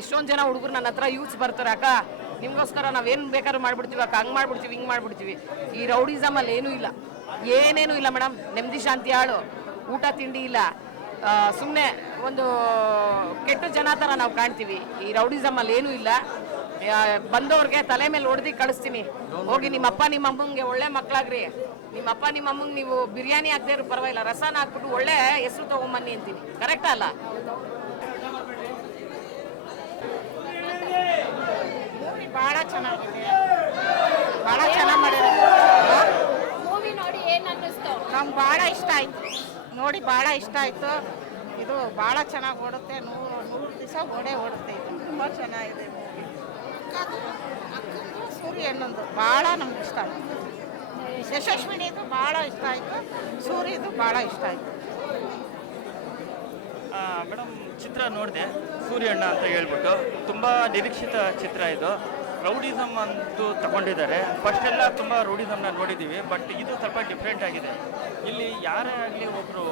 ಎಷ್ಟೊಂದು ಜನ ಹುಡುಗರು ನನ್ನ ಹತ್ರ ಯೂತ್ಸ್ ಬರ್ತಾರೆ, ಅಕ್ಕ ನಿಮಗೋಸ್ಕರ ನಾವೇನು ಬೇಕಾದ್ರೂ ಮಾಡಿಬಿಡ್ತೀವಿ ಅಕ್ಕ, ಹಂಗೆ ಮಾಡಿಬಿಡ್ತೀವಿ ಹಿಂಗೆ ಮಾಡಿಬಿಡ್ತೀವಿ. ಈ ರೌಡಿಸಮಲ್ಲಿ ಏನೂ ಇಲ್ಲ, ಏನೇನೂ ಇಲ್ಲ ಮೇಡಮ್. ನೆಮ್ಮದಿ ಶಾಂತಿ ಹಾಳು, ಊಟ ತಿಂಡಿ ಇಲ್ಲ, ಸುಮ್ಮನೆ ಒಂದು ಕೆಟ್ಟ ಜನ ಥರ ನಾವು ಕಾಣ್ತೀವಿ. ಈ ರೌಡಿಸಮಲ್ಲಿ ಏನೂ ಇಲ್ಲ. ಬಂದವ್ರಿಗೆ ತಲೆ ಮೇಲೆ ಹೊಡೆದು ಕಳಿಸ್ತೀನಿ, ಹೋಗಿ ನಿಮ್ಮಪ್ಪ ನಿಮ್ಮಮ್ಮಂಗೆ ಒಳ್ಳೆ ಮಕ್ಕಳಾಗ್ರಿ, ನಿಮ್ಮಪ್ಪ ನಿಮ್ಮಮ್ಮಂಗೆ ನೀವು ಬಿರಿಯಾನಿ ಹಾಕದೇ ಇರೋ ಪರವಾಗಿಲ್ಲ, ರಸನ ಹಾಕ್ಬಿಟ್ಟು ಒಳ್ಳೆ ಹೆಸರು ತೊಗೊಂಬನ್ನಿ ಅಂತೀನಿ. ಕರೆಕ್ಟಾ ಅಲ್ಲ? ಭಾಳ ಚೆನ್ನಾಗಿದೆ, ಭಾಳ ಚೆನ್ನಾಗಿ ಮಾಡಿರೋದು. ಮೂವಿ ನೋಡಿ ಏನು ಅನ್ನಿಸ್ತು? ನಮ್ಗೆ ಭಾಳ ಇಷ್ಟ ಆಯಿತು, ನೋಡಿ ಭಾಳ ಇಷ್ಟ ಆಯಿತು. ಇದು ಭಾಳ ಚೆನ್ನಾಗಿ ಓಡುತ್ತೆ, 100 ದಿವಸ ಓಡುತ್ತೆ. ಇದು ತುಂಬ ಚೆನ್ನಾಗಿದೆ ಮೂವಿ. ಸೂರ್ಯ ಅನ್ನೊಂದು ಭಾಳ ನಮ್ಗೆ ಇಷ್ಟ ಆಯಿತು. ಯಶಸ್ವಿನಿದು ಭಾಳ ಇಷ್ಟ ಆಯಿತು, ಸೂರ್ಯದು ಭಾಳ ಇಷ್ಟ ಆಯಿತು. ಮೇಡಮ್, ಚಿತ್ರ ನೋಡಿದೆ, ಸೂರ್ಯಣ್ಣ ಅಂತ ಹೇಳ್ಬಿಟ್ಟು ತುಂಬ ನಿರೀಕ್ಷಿತ ಚಿತ್ರ ಇದು. ರೌಡಿಸಮ್ ಅಂತೂ ತಗೊಂಡಿದ್ದಾರೆ. ಫಸ್ಟೆಲ್ಲ ತುಂಬ ರೌಡಿಸಮ್ನ ನೋಡಿದ್ದೀವಿ, ಬಟ್ ಇದು ಸ್ವಲ್ಪ ಡಿಫ್ರೆಂಟ್ ಆಗಿದೆ. ಇಲ್ಲಿ ಯಾರೇ ಆಗಲಿ ಒಬ್ಬರು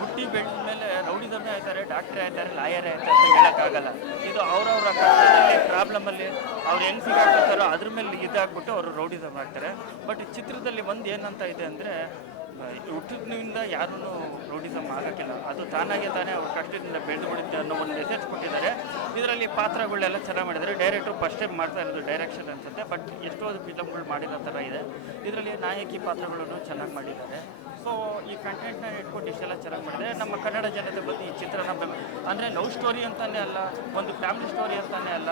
ಹುಟ್ಟಿ ಬೆಳೆದ ಮೇಲೆ ರೌಡಿಸಮೇ ಆಯ್ತಾರೆ, ಡಾಕ್ಟ್ರೇ ಆಯ್ತಾರೆ, ಲಾಯರೇ ಆಯ್ತಾರೆ ಅಂತ ಹೇಳೋಕ್ಕಾಗಲ್ಲ. ಇದು ಅವ್ರವ್ರ ಕಷ್ಟದಲ್ಲಿ ಪ್ರಾಬ್ಲಮಲ್ಲಿ ಅವ್ರು ಹೆಂಗೆ ಸಿಗಾಕ್ತಾರೋ ಅದ್ರ ಮೇಲೆ ಇದಾಗ್ಬಿಟ್ಟು ಅವರು ರೌಡಿಸಮ್ ಆಗ್ತಾರೆ. ಬಟ್ ಚಿತ್ರದಲ್ಲಿ ಒಂದು ಏನಂತ ಇದೆ ಅಂದರೆ, ಹುಟ್ಟಿನಿಂದ ಯಾರೂ ರೌಡಿಸಮ್ ಆಗೋಕ್ಕಿಲ್ಲ, ಅದು ತಾನಾಗೆ ತಾನೇ ಅವ್ರ ಕಷ್ಟದಿಂದ ಬೆಳೆದು ಬಿಡುತ್ತೆ ಅನ್ನೋ ಒಂದು ಮೆಸೇಜ್ ಕೊಟ್ಟಿದ್ದಾರೆ. ಇದರಲ್ಲಿ ಪಾತ್ರಗಳೆಲ್ಲ ಚೆನ್ನಾಗಿ ಮಾಡಿದ್ದಾರೆ. ಡೈರೆಕ್ಟ್ರು ಫಸ್ಟ್ ಟೈಮ್ ಮಾಡ್ತಾ ಇರೋದು ಡೈರೆಕ್ಷನ್ ಅನಿಸುತ್ತೆ, ಬಟ್ ಎಷ್ಟೋ ಫಿಲಮ್ಗಳು ಮಾಡಿರೋ ಥರ ಇದೆ. ಇದರಲ್ಲಿ ನಾಯಕಿ ಪಾತ್ರಗಳನ್ನು ಚೆನ್ನಾಗಿ ಮಾಡಿದ್ದಾರೆ. ಸೊ ಈ ಕಂಟೆಂಟ್ನ ಇಟ್ಕೊಂಡು ಇಷ್ಟೆಲ್ಲ ಚೆನ್ನಾಗಿ ಮಾಡಿದೆ. ನಮ್ಮ ಕನ್ನಡ ಜನತೆ ಬಂದು ಈ ಚಿತ್ರನ ಅಂದರೆ ಲವ್ ಸ್ಟೋರಿ ಅಂತಲೇ ಅಲ್ಲ, ಒಂದು ಫ್ಯಾಮಿಲಿ ಸ್ಟೋರಿ ಅಂತಲೇ ಅಲ್ಲ,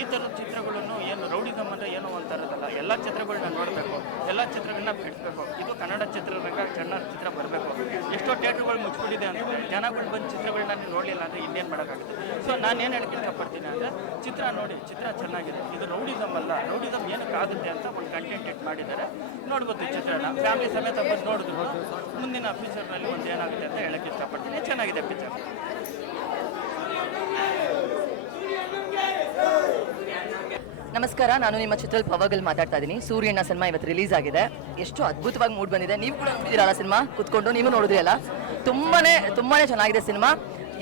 ಈ ಥರದ ಚಿತ್ರಗಳನ್ನು ಏನು ರೌಡಿಸಮ್ ಅಂದರೆ ಏನೋ ಒಂಥರದಲ್ಲ. ಎಲ್ಲ ಚಿತ್ರಗಳನ್ನ ನೋಡಬೇಕು, ಎಲ್ಲ ಚಿತ್ರಗಳನ್ನ ಬಿಡಿಸ್ಬೇಕು. ಇದು ಕನ್ನಡ ಚಿತ್ರರಂಗ ಚೆನ್ನಾಗಿ ಚಿತ್ರ ಬರಬೇಕು. ಎಷ್ಟೋ ಥಿಯೇಟ್ರ್ಗಳು ಮುಚ್ಚಿಬಿಟ್ಟಿದೆ ಅಂತ ಜನಗಳು ಬಂದು ಚಿತ್ರಗಳನ್ನ ನೀವು ನೋಡಲಿಲ್ಲ ಅಂದರೆ ಇನ್ನೇನು ಮಾಡೋಕ್ಕಾಗುತ್ತೆ. ಸೊ ನಾನು ಏನು ಹೇಳಕ್ಕೆ ಇಷ್ಟಪಡ್ತೀನಿ ಅಂದರೆ, ಚಿತ್ರ ನೋಡಿ, ಚಿತ್ರ ಚೆನ್ನಾಗಿದೆ. ಇದು ರೌಡಿಸಮ್ ಅಲ್ಲ, ರೌಡಿಸಮ್ ಏನಕ್ಕಾಗುತ್ತೆ ಅಂತ ಒಂದು ಕಂಟೆಂಟ್ ಇಟ್ ಮಾಡಿದ್ದಾರೆ. ನೋಡ್ಬೋದು ಈ ಚಿತ್ರನ ಫ್ಯಾಮಿಲಿ ಸಮೇತ ಬಂದು ನೋಡಿದ್ರು ಮುಂದಿನ ಫ್ಯೂಚರ್ನಲ್ಲಿ ಒಂದು ಏನಾಗುತ್ತೆ ಅಂತ ಹೇಳಕ್ಕೆ ಇಷ್ಟಪಡ್ತೀನಿ. ಚೆನ್ನಾಗಿದೆ ಪಿಕ್ಚರ್. ನಮಸ್ಕಾರ, ನಾನು ನಿಮ್ಮ ಚಿತ್ರಲ್ ಪವಗಲ್ ಮಾತಾಡ್ತಾ ಇದ್ದೀನಿ. ಸೂರ್ಯಣ್ಣ ಸಿನಿಮಾ ಇವತ್ತು ರಿಲೀಸ್ ಆಗಿದೆ. ಎಷ್ಟು ಅದ್ಭುತವಾಗಿ ಮೂಡ್ ಬಂದಿದೆ. ನೀವು ಕೂಡ ನೋಡಿದಿರಲ್ಲ ಸಿನಿಮಾ, ಕುತ್ಕೊಂಡು ನೀವು ನೋಡಿದ್ರಿ ಅಲ್ಲ. ತುಂಬಾನೇ ಚೆನ್ನಾಗಿದೆ ಸಿನಿಮಾ.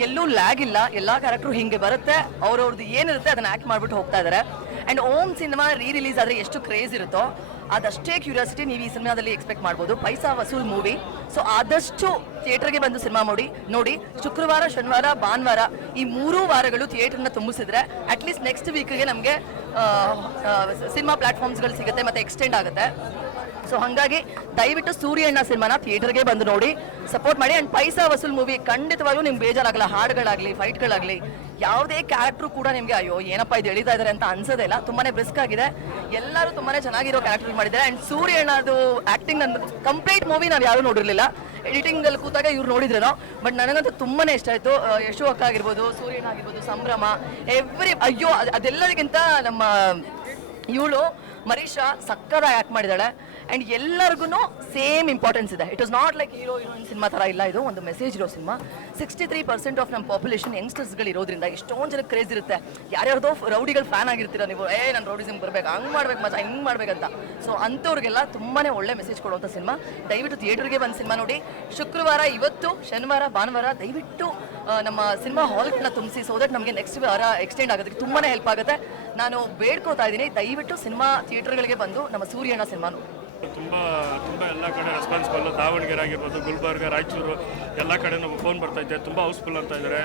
ಎಲ್ಲೂ ಲ್ಯಾಗ್ ಇಲ್ಲ, ಎಲ್ಲ ಕ್ಯಾರೆಕ್ಟ್ರು ಹಿಂಗೆ ಬರುತ್ತೆ, ಅವ್ರವ್ರದ್ದು ಏನಿರುತ್ತೆ ಅದನ್ನ ಆಕ್ಟ್ ಮಾಡ್ಬಿಟ್ಟು ಹೋಗ್ತಾ ಇದ್ದಾರೆ. ಆ್ಯಂಡ್ ಓಮ್ ಸಿನಿಮಾ ರಿಲೀಸ್ ಆದರೆ ಎಷ್ಟು ಕ್ರೇಜ್ ಇರುತ್ತೋ ಅದಷ್ಟೇ ಕ್ಯೂರಿಯಾಸಿಟಿ ನೀವು ಈ ಸಿನಿಮಾದಲ್ಲಿ ಎಕ್ಸ್ಪೆಕ್ಟ್ ಮಾಡ್ಬೋದು. ಪೈಸಾ ವಸೂಲ್ ಮೂವಿ. ಸೊ ಆದಷ್ಟು ಥಿಯೇಟರ್ಗೆ ಬಂದು ಸಿನಿಮಾ ನೋಡಿ. ಶುಕ್ರವಾರ, ಶನಿವಾರ, ಭಾನುವಾರ ಈ 3 ವಾರಗಳು ಥಿಯೇಟರ್ನ ತುಂಬಿಸಿದ್ರೆ ಅಟ್ಲೀಸ್ಟ್ ನೆಕ್ಸ್ಟ್ ವೀಕ್ಗೆ ನಮಗೆ ಸಿನಿಮಾ ಪ್ಲಾಟ್ಫಾರ್ಮ್ಸ್ಗಳು ಸಿಗುತ್ತೆ ಮತ್ತು ಎಕ್ಸ್ಟೆಂಡ್ ಆಗುತ್ತೆ. ಸೊ ಹಾಗಾಗಿ ದಯವಿಟ್ಟು ಸೂರ್ಯಣ್ಣ ಸಿನಿಮಾನ ಥಿಯೇಟರ್ಗೆ ಬಂದು ನೋಡಿ, ಸಪೋರ್ಟ್ ಮಾಡಿ. ಆ್ಯಂಡ್ ಪೈಸಾ ವಸೂಲ್ ಮೂವಿ ಖಂಡಿತವಾಗ್ಲೂ ನಿಮ್ಗೆ ಬೇಜಾರಾಗಲ್ಲ. ಹಾಡುಗಳಾಗಲಿ, ಫೈಟ್ಗಳಾಗಲಿ, ಯಾವುದೇ ಕ್ಯಾರೆಕ್ಟ್ರು ಕೂಡ ನಿಮಗೆ ಅಯ್ಯೋ ಏನಪ್ಪ ಇದು ಎಳಿತಾ ಇದ್ದಾರೆ ಅಂತ ಅನ್ಸೋದೇ ಇಲ್ಲ. ತುಂಬಾನೇ ಬ್ರಿಸ್ಕ್ ಆಗಿದೆ. ಎಲ್ಲರೂ ತುಂಬಾನೇ ಚೆನ್ನಾಗಿರೋ ಕ್ಯಾರೆಕ್ಟರ್ ಮಾಡಿದ್ದಾರೆ. ಆ್ಯಂಡ್ ಸೂರ್ಯಣ್ಣದು ಆ್ಯಕ್ಟಿಂಗ್ ನನ್ನ ಕಂಪ್ಲೀಟ್ ಮೂವಿ ನಾವು ಯಾರೂ ನೋಡಿರಲಿಲ್ಲ. ಎಡಿಟಿಂಗಲ್ಲಿ ಕೂತಾಗ ಇವ್ರು ನೋಡಿದ್ರೇನೋ, ಬಟ್ ನನಗಂತೂ ತುಂಬಾನೇ ಇಷ್ಟ ಆಯಿತು. ಯಶು ಅಕ್ಕ ಆಗಿರ್ಬೋದು, ಸೂರ್ಯಣ್ಣ ಆಗಿರ್ಬೋದು, ಸಂಭ್ರಮ, ಅದೆಲ್ಲರಿಗಿಂತ ನಮ್ಮ ಇವಳು ಮರೀಷಾ ಸಕ್ಕದಾಗಿ ಆ್ಯಕ್ಟ್ ಮಾಡಿದ್ದಾಳೆ. ಆ್ಯಂಡ್ ಎಲ್ಲರಿಗೂ ಸೇಮ್ ಇಂಪಾರ್ಟೆನ್ಸ್ ಇದೆ. It was not like heroine cinema ಥರ ಇಲ್ಲ, ಇದು ಒಂದು ಮೆಸೇಜ್ ಇರೋ ಸಿನಿಮಾ. 63% ಆಫ್ ನಮ್ಮ ಪಾಪ್ಯುಲೇಷನ್ ಯಂಗ್ಸ್ಟರ್ಸ್ಗಳು ಇರೋದ್ರಿಂದ ಎಷ್ಟೊಂದು ಜನಕ್ಕೆ ಕ್ರೇಜ್ ಇರುತ್ತೆ. ಯಾರ್ಯಾರ್ದೋ ರೌಡಿಗಳು ಫ್ಯಾನ್ ಆಗಿರ್ತೀರ ನೀವು, ನಾನು ರೌಡಿಸಮ್ ಬರಬೇಕು, ಹಂಗೆ ಮಾಡ್ಬೇಕು ಮಜಾ, ಹಿಂಗೆ ಮಾಡ್ಬೇಕಂತ. ಸೊ ಅಂಥವ್ರಿಗೆಲ್ಲ ತುಂಬಾ ಒಳ್ಳೆ ಮೆಸೇಜ್ ಕೊಡುವಂಥ ಸಿನಿಮಾ. ದಯವಿಟ್ಟು ಥಿಯೇಟರ್ಗೆ ಬಂದು ಸಿನಿಮಾ ನೋಡಿ. ಶುಕ್ರವಾರ, ಇವತ್ತು, ಶನಿವಾರ, ಭಾನುವಾರ ದಯವಿಟ್ಟು ನಮ್ಮ ಸಿನಿಮಾ ಹಾಲ್ನ ತುಂಬಿಸಿ. ಸೊ ದಟ್ ನಮಗೆ ನೆಕ್ಸ್ಟ್ ವಾರ ಎಕ್ಸ್ಟೆಂಡ್ ಆಗೋದಕ್ಕೆ ತುಂಬಾ ಹೆಲ್ಪ್ ಆಗುತ್ತೆ. ನಾನು ಬೇಡ್ಕೋತಾ ಇದ್ದೀನಿ, ದಯವಿಟ್ಟು ಸಿನಿಮಾ ಥಿಯೇಟರ್ಗಳಿಗೆ ಬಂದು ನಮ್ಮ ಸೂರ್ಯಣ್ಣ ಸಿನಿಮಾ ತುಂಬ ಎಲ್ಲ ಕಡೆ ರೆಸ್ಪಾನ್ಸಿಬಲ್. ದಾವಣಗೆರೆ ಆಗಿರ್ಬೋದು, ಗುಲ್ಬರ್ಗ, ರಾಯಚೂರು ಎಲ್ಲ ಕಡೆನೂ ಫೋನ್ ಬರ್ತೈತೆ. ತುಂಬ ಹೌಸ್ಫುಲ್ ಅಂತ ಇದ್ದಾರೆ.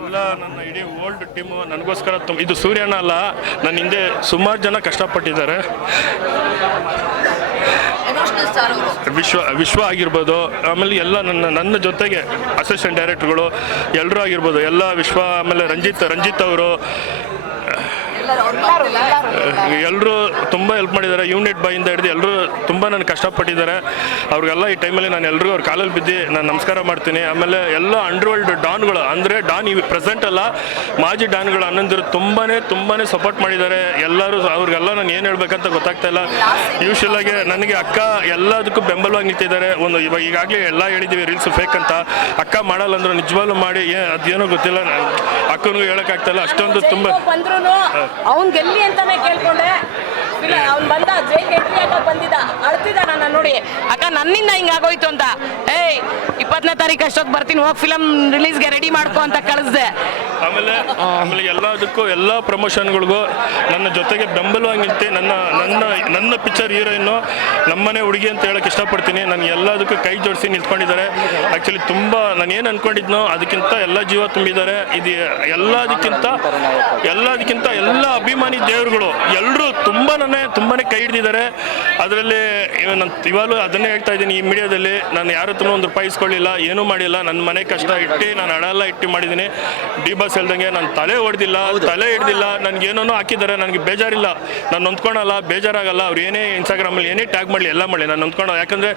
ಎಲ್ಲ ನನ್ನ ಇಡೀ ಓಲ್ಡ್ ಟೀಮು ನನಗೋಸ್ಕರ ಇದು ಸೂರ್ಯಣ್ಣ ಅಲ್ಲ, ನನ್ನ ಹಿಂದೆ ಸುಮಾರು ಜನ ಕಷ್ಟಪಟ್ಟಿದ್ದಾರೆ. ವಿಶ್ವ ಆಗಿರ್ಬೋದು, ಆಮೇಲೆ ಎಲ್ಲ ನನ್ನ ಜೊತೆಗೆ ಅಸಿಸ್ಟೆಂಟ್ ಡೈರೆಕ್ಟರ್ಗಳು ಎಲ್ಲರೂ ಆಗಿರ್ಬೋದು, ಎಲ್ಲ ವಿಶ್ವ, ಆಮೇಲೆ ರಂಜಿತ್ ಅವರು ಎಲ್ಲರೂ ತುಂಬ ಹೆಲ್ಪ್ ಮಾಡಿದ್ದಾರೆ. ಯೂನಿಟ್ ಬಾಯಿಂದ ಹಿಡಿದು ಎಲ್ಲರೂ ತುಂಬ ನನಗೆ ಕಷ್ಟಪಟ್ಟಿದ್ದಾರೆ. ಅವ್ರಿಗೆಲ್ಲ ಈ ಟೈಮಲ್ಲಿ ನಾನು ಎಲ್ರಿಗೂ ಅವ್ರ ಕಾಲಲ್ಲಿ ಬಿದ್ದು ನಾನು ನಮಸ್ಕಾರ ಮಾಡ್ತೀನಿ. ಆಮೇಲೆ ಎಲ್ಲ ಅಂಡರ್ವರ್ಲ್ಡ್ ಡಾನ್ಗಳು, ಅಂದರೆ ಡಾನ್ ಇವು ಪ್ರೆಸೆಂಟ್ ಅಲ್ಲ, ಮಾಜಿ ಡಾನ್ಗಳು ಅನ್ನೊಂದಿರು ತುಂಬಾ ಸಪೋರ್ಟ್ ಮಾಡಿದ್ದಾರೆ. ಎಲ್ಲರೂ ಅವ್ರಿಗೆಲ್ಲ ನಾನು ಏನು ಹೇಳ್ಬೇಕಂತ ಗೊತ್ತಾಗ್ತಾ ಇಲ್ಲ. ಯೂಶಲ್ ಆಗಿ ನನಗೆ ಅಕ್ಕ ಎಲ್ಲದಕ್ಕೂ ಬೆಂಬಲವಾಗಿ ನಿಂತಿದ್ದಾರೆ. ಈಗಾಗಲೇ ಎಲ್ಲ ಹೇಳಿದ್ದೀವಿ ರೀಲ್ಸ್ ಫೇಕ್ ಅಂತ. ಅಕ್ಕ ಮಾಡಲ್ಲ ಅಂದ್ರು ನಿಜವಾಗ್ಲೂ ಮಾಡಿ, ಅದೇನೋ ಗೊತ್ತಿಲ್ಲ, ಅಕ್ಕನಿಗೂ ಹೇಳೋಕ್ಕಾಗ್ತಾ ಇಲ್ಲ. ಅಷ್ಟೊಂದು ತುಂಬ ಅವ್ನು ಗೆಲ್ಲಿ ಅಂತಾನೆ ಕೇಳ್ಕೊಂಡೆ. ಅವ್ನು ಬಂದ ಜೈಲ್ ಎಂಟ್ರಿ ಆಗ ಬಂದಿದ್ದ, ಅಳ್ತಿದ್ದ ನನ್ನ ನೋಡಿ, ಅಕ್ಕ ನನ್ನಿಂದ ಹಿಂಗಾಗೋಯ್ತು ಅಂತ. 20ನೇ ತಾರೀಕು ಅಷ್ಟೊತ್ತು ಬರ್ತೀನಿ, ಹೋಗಿ ಫಿಲಮ್ ರಿಲೀಸ್ಗೆ ರೆಡಿ ಮಾಡ್ಕೊ ಅಂತ ಕಳಿಸ್ದೆ. ಆಮೇಲೆ ಎಲ್ಲದಕ್ಕೂ ಎಲ್ಲ ಪ್ರಮೋಷನ್ಗಳಿಗೂ ನನ್ನ ಜೊತೆಗೆ ಬೆಂಬಲವಾಗಿ ನಿಂತು ನನ್ನ ಪಿಕ್ಚರ್ ಹೀರೋಯಿನ್ನು ನಮ್ಮನೆ ಹುಡುಗಿ ಅಂತ ಹೇಳಕ್ಕೆ ಇಷ್ಟಪಡ್ತೀನಿ. ನನಗೆ ಎಲ್ಲದಕ್ಕೂ ಕೈ ಜೋಡಿಸಿ ನಿಂತ್ಕೊಂಡಿದ್ದಾರೆ. ಆ್ಯಕ್ಚುಲಿ ತುಂಬ ನಾನು ಏನು ಅಂದ್ಕೊಂಡಿದ್ನೋ ಅದಕ್ಕಿಂತ ಎಲ್ಲ ಜೀವ ತುಂಬಿದ್ದಾರೆ. ಇದು ಎಲ್ಲದಕ್ಕಿಂತ ಎಲ್ಲ ಅಭಿಮಾನಿ ದೇವರುಗಳು ಎಲ್ಲರೂ ತುಂಬಾ ಕೈ ಹಿಡಿದಿದ್ದಾರೆ. ಅದರಲ್ಲಿ ನಾನು ಇವಾಗಲೂ ಅದನ್ನೇ ಹೇಳ್ತಾ ಇದ್ದೀನಿ ಈ ಮೀಡಿಯಾದಲ್ಲಿ. ನಾನು ಯಾರ ಹತ್ರ ₹1 ಇಸ್ಕೊಳ್ಳಿಲ್ಲ, ಏನೂ ಮಾಡಿಲ್ಲ. ನನ್ನ ಮನೆ ಕಷ್ಟ ಇಟ್ಟು ನಾನು ಹಣ ಇಟ್ಟು ಮಾಡಿದ್ದೀನಿ. ಡಿ ಬಾಸ್ ಹೇಳ್ದಂಗೆ ನಾನು ತಲೆ ಹಿಡ್ದಿಲ್ಲ. ನನಗೇನೋ ಹಾಕಿದ್ದಾರೆ, ನನಗೆ ಬೇಜಾರಿಲ್ಲ, ನಾನು ನೊಂದ್ಕೊಳಲ್ಲ, ಬೇಜಾರಾಗಲ್ಲ. ಅವ್ರು ಏನೇ ಇನ್ಸ್ಟಾಗ್ರಾಮಲ್ಲಿ ಏನೇ ಟ್ಯಾಗ್ ಮಾಡಲಿ, ಎಲ್ಲ ಮಾಡಲಿ, ನಾನು ನೊಂದ್ಕೊಳಲ್ಲ. ಯಾಕಂದರೆ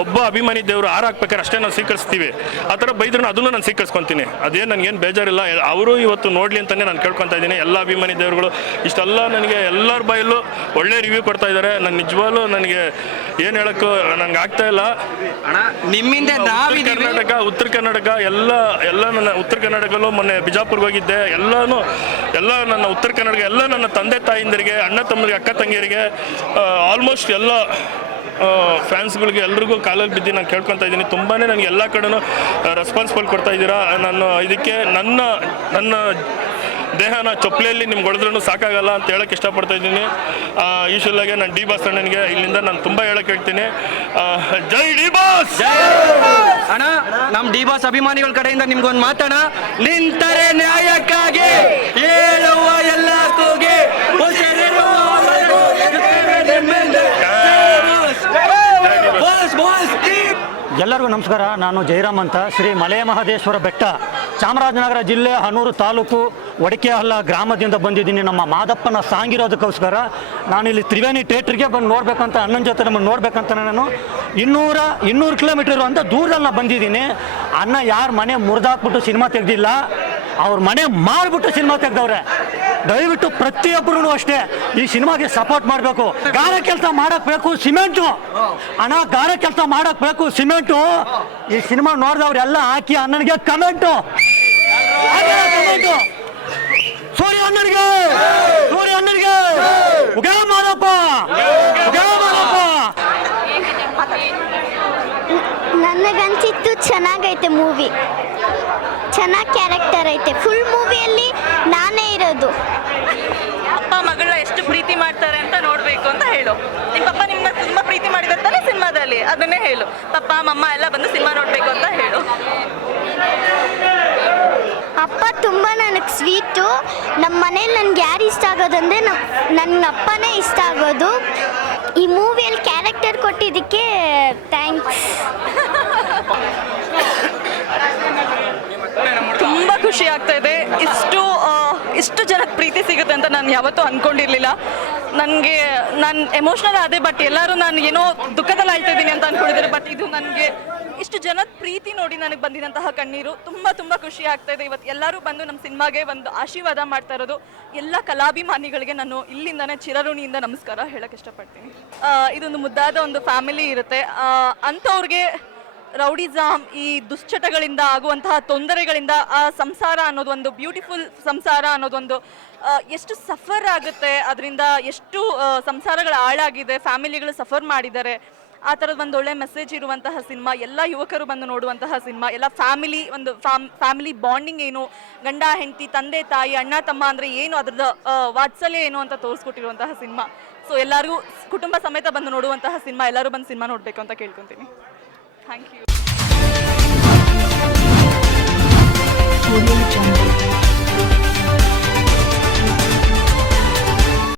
ಒಬ್ಬ ಅಭಿಮಾನಿ ದೇವರು ಹಾಕ್ಬೇಕಾದ್ರೆ ಅಷ್ಟೇ ನಾವು ಸ್ವೀಕರಿಸ್ತೀವಿ. ಆ ಥರ ಬೈದ್ರೂ ಅದನ್ನು ನಾನು ಸ್ವೀಕರಿಸ್ಕೊತೀನಿ. ಅದೇನು ನನಗೇನು ಬೇಜಾರಿಲ್ಲ. ಅವರು ಇವತ್ತು ನೋಡಲಿ ಅಂತಲೇ ನಾನು ಕೇಳ್ಕೊತಾ ಇದ್ದೀನಿ. ಎಲ್ಲ ಅಭಿಮಾನಿ ದೇವರುಗಳು ಇಷ್ಟೆಲ್ಲ ನನಗೆ ಎಲ್ಲರ ಬಾಯಲ್ಲೂ ಒಳ್ಳೆ ರಿವ್ಯೂ ಕೊಡ್ತಾ ಇದ್ದಾರೆ. ನಾನು ನಿಜವಾಗ್ಲೂ ನನಗೆ ಏನು ಹೇಳೋಕ್ಕೂ ನನಗೆ ಆಗ್ತಾ ಇಲ್ಲ. ನಿಮ್ಮಿಂದ ಉತ್ತರ ಕರ್ನಾಟಕ ಎಲ್ಲ ನನ್ನ ಉತ್ತರ ಕರ್ನಾಟಕಲ್ಲೂ ಮೊನ್ನೆ ಬಿಜಾಪುರ್ಗೆ ಹೋಗಿದ್ದೆ. ಎಲ್ಲ ನನ್ನ ಉತ್ತರ ಕರ್ನಾಟಕ, ಎಲ್ಲ ನನ್ನ ತಂದೆ ತಾಯಿಂದರಿಗೆ, ಅಣ್ಣ ತಮ್ಮರಿಗೆ, ಅಕ್ಕ ತಂಗಿಯರಿಗೆ, ಆಲ್ಮೋಸ್ಟ್ ಫ್ಯಾನ್ಸ್ಗಳಿಗೆ ಎಲ್ರಿಗೂ ಕಾಲಲ್ಲಿ ಬಿದ್ದು ನಾನು ಕೇಳ್ಕೊತಾ ಇದ್ದೀನಿ. ತುಂಬಾ ನನಗೆ ಎಲ್ಲ ಕಡೆನೂ ರೆಸ್ಪಾನ್ಸಿಬಲ್ ಕೊಡ್ತಾ ಇದ್ದೀರಾ. ನಾನು ಇದಕ್ಕೆ ನನ್ನ ದೇಹನ ಚೊಪ್ಲೆಯಲ್ಲಿ ನಿಮ್ಗೆ ಹೊಡೆದ್ರೂ ಸಾಕಾಗಲ್ಲ ಅಂತ ಹೇಳಕ್ಕೆ ಇಷ್ಟಪಡ್ತಾ ಇದ್ದೀನಿ. ಯೂಶುವಲ್ಲಾಗಿ ನಾನು ಡಿ ಬಾಸ್ ಅಣ್ಣನಿಗೆ ಇಲ್ಲಿಂದ ನಾನು ತುಂಬ ಹೇಳಕ್ಕೆ ಹೇಳ್ತೀನಿ, ಜೈ ಡಿ ಬಾಸ್. ಅಣ್ಣ, ನಮ್ಮ ಡಿ ಬಾಸ್ ಅಭಿಮಾನಿಗಳ ಕಡೆಯಿಂದ ನಿಮ್ಗೊಂದು ಮಾತಣ. ನಿಂತರೆ ನ್ಯಾಯಕ್ಕಾಗಿ ಹೇಳುವ ಎಲ್ಲ ಕೂಗಿ ಎಲ್ಲರಿಗೂ ನಮಸ್ಕಾರ. ನಾನು ಜಯರಾಮ್ ಅಂತ, ಶ್ರೀ ಮಲೆ ಮಹದೇಶ್ವರ ಬೆಟ್ಟ, ಚಾಮರಾಜನಗರ ಜಿಲ್ಲೆ, ಹನೂರು ತಾಲೂಕು, ಒಡಕೆಹಳ್ಳ ಗ್ರಾಮದಿಂದ ಬಂದಿದ್ದೀನಿ. ನಮ್ಮ ಮಾದಪ್ಪನ ಸಾಂಗಿರೋದಕ್ಕೋಸ್ಕರ ನಾನಿಲ್ಲಿ ತ್ರಿವೇಣಿ ಥಿಯೇಟ್ರಿಗೆ ಬಂದು ನೋಡ್ಬೇಕಂತ, ಅಣ್ಣನ ಜೊತೆ ನಮ್ಮನ್ನು ನೋಡ್ಬೇಕಂತ ನಾನು 200 ಕಿಲೋಮೀಟರ್ ಅಂತ ದೂರದಲ್ಲಿ ಬಂದಿದ್ದೀನಿ. ಅಣ್ಣ ಯಾರು ಮನೆ ಮುರಿದಾಕ್ಬಿಟ್ಟು ಸಿನಿಮಾ ತೆಗ್ದಿಲ್ಲ, ಅವ್ರ ಮನೆ ಮಾಡಿಬಿಟ್ಟು ಸಿನಿಮಾ ತೆಗ್ದವ್ರೆ. ದಯವಿಟ್ಟು ಪ್ರತಿಯೊಬ್ಬರೂ ಅಷ್ಟೇ ಈ ಸಿನಿಮಾಗೆ ಸಪೋರ್ಟ್ ಮಾಡಬೇಕು. ಗಾರ ಕೆಲಸ ಮಾಡಕ್ ಬೇಕು ಸಿಮೆಂಟು ಅಣ್ಣ, ಗಾರ ಕೆಲಸ ಮಾಡಕ್ ಬೇಕು ಸಿಮೆಂಟು. ಈ ಸಿನಿಮಾ ನೋಡಿದವ್ರೆಲ್ಲ ಹಾಕಿ ಅಣ್ಣನಿಗೆ ಕಮೆಂಟು, ಸೂರ್ಯ ಅಣ್ಣನಿಗೆ, ಸೂರ್ಯ ಅಣ್ಣನಿಗೆ ಉಗಾ ಮಾಡಪ್ಪ, ಉಗಾ ಮಾಡಪ್ಪ. ನನಗನ್ಸಿತ್ತು ಚೆನ್ನಾಗೈತೆ ಮೂವಿ, ಚೆನ್ನಾಗಿ ಕ್ಯಾರೆಕ್ಟರ್ ಐತೆ. ಫುಲ್ ಮೂವಿಯಲ್ಲಿ ನಾನೇ ಇರೋದು. ಅಪ್ಪ ಮಗಳ ಎಷ್ಟು ಪ್ರೀತಿ ಮಾಡ್ತಾರೆ ಅಂತ ನೋಡ್ಬೇಕು ಅಂತ ಹೇಳು. ನಿಮ್ಮ ಪಪ್ಪ ನಿಮ್ಮನ್ನ ತುಂಬಾ ಪ್ರೀತಿ ಮಾಡಿದಾರೆ ಸಿನಿಮಾದಲ್ಲಿ, ಅದನ್ನೇ ಹೇಳು. ಪಪ್ಪ ಮಮ್ಮ ಎಲ್ಲ ಬಂದು ಸಿನಿಮಾ ನೋಡ್ಬೇಕು ಅಂತ ಹೇಳು. ಅಪ್ಪ ತುಂಬ ನನಗೆ ಸ್ವೀಟು. ನಮ್ಮ ಮನೇಲಿ ನನಗೆ ಯಾರು ಇಷ್ಟ ಆಗೋದಂದರೆ ನನ್ನ ಅಪ್ಪನೇ ಇಷ್ಟ ಆಗೋದು. ಈ ಮೂವಿಯಲ್ಲಿ ಕ್ಯಾರೆಕ್ಟರ್ ಕೊಟ್ಟಿದ್ದಕ್ಕೆ ಥ್ಯಾಂಕ್ಸ್. ತುಂಬ ಖುಷಿ ಆಗ್ತಾ ಇದೆ. ಇಷ್ಟು ಜನಕ್ಕೆ ಪ್ರೀತಿ ಸಿಗುತ್ತೆ ಅಂತ ನಾನು ಯಾವತ್ತೂ ಅಂದ್ಕೊಂಡಿರಲಿಲ್ಲ. ನಾನು ಎಮೋಷ್ನಲ್ ಆದೆ, ಬಟ್ ಎಲ್ಲರೂ ನಾನು ಏನೋ ದುಃಖದಲ್ಲಿ ಆಳ್ತಾ ಇದ್ದೀನಿ ಅಂತ ಅಂದ್ಕೊಂಡಿದ್ದಾರೆ. ಬಟ್ ಇದು ನನಗೆ ಇಷ್ಟು ಜನದ ಪ್ರೀತಿ ನೋಡಿ ನನಗೆ ಬಂದಿದಂತಹ ಕಣ್ಣೀರು. ತುಂಬ ಖುಷಿ ಆಗ್ತಾ ಇದೆ. ಇವತ್ತು ಎಲ್ಲರೂ ಬಂದು ನಮ್ಮ ಸಿನಿಮಾಗೆ ಒಂದು ಆಶೀರ್ವಾದ ಮಾಡ್ತಾ ಇರೋದು. ಎಲ್ಲ ಕಲಾಭಿಮಾನಿಗಳಿಗೆ ನಾನು ಇಲ್ಲಿಂದನೇ ಚಿರಋಣಿಯಿಂದ ನಮಸ್ಕಾರ ಹೇಳಕ್ಕೆ ಇಷ್ಟಪಡ್ತೀನಿ. ಇದೊಂದು ಮುದ್ದಾದ ಒಂದು ಫ್ಯಾಮಿಲಿ ಇರುತ್ತೆ. ಅಂಥವ್ರಿಗೆ ರೌಡಿಸಮ್, ಈ ದುಶ್ಚಟಗಳಿಂದ ಆಗುವಂತಹ ತೊಂದರೆಗಳಿಂದ ಆ ಸಂಸಾರ ಅನ್ನೋದು ಒಂದು ಬ್ಯೂಟಿಫುಲ್ ಸಂಸಾರ ಅನ್ನೋದೊಂದು ಎಷ್ಟು ಸಫರ್ ಆಗುತ್ತೆ, ಅದರಿಂದ ಎಷ್ಟು ಸಂಸಾರಗಳ ಹಾಳಾಗಿದೆ, ಫ್ಯಾಮಿಲಿಗಳು ಸಫರ್ ಮಾಡಿದ್ದಾರೆ. ಆ ಥರದ ಒಂದು ಒಳ್ಳೆ ಮೆಸೇಜ್ ಇರುವಂತಹ ಸಿನಿಮಾ, ಎಲ್ಲ ಯುವಕರು ಬಂದು ನೋಡುವಂತಹ ಸಿನಿಮಾ. ಎಲ್ಲ ಫ್ಯಾಮಿಲಿ ಒಂದು ಫ್ಯಾಮಿಲಿ ಬಾಂಡಿಂಗ್ ಏನು, ಗಂಡ ಹೆಂಡತಿ, ತಂದೆ ತಾಯಿ, ಅಣ್ಣ ತಮ್ಮ ಅಂದರೆ ಏನು, ಅದ್ರದ್ದು ವಾತ್ಸಲ್ಯ ಏನು ಅಂತ ತೋರಿಸ್ಕೊಟ್ಟಿರುವಂತಹ ಸಿನಿಮಾ. ಸೊ ಎಲ್ಲರಿಗೂ ಕುಟುಂಬ ಸಮೇತ ಬಂದು ನೋಡುವಂತಹ ಸಿನಿಮಾ. ಎಲ್ಲರೂ ಬಂದು ಸಿನಿಮಾ ನೋಡಬೇಕು ಅಂತ ಕೇಳ್ಕೊತೀನಿ. Thank you.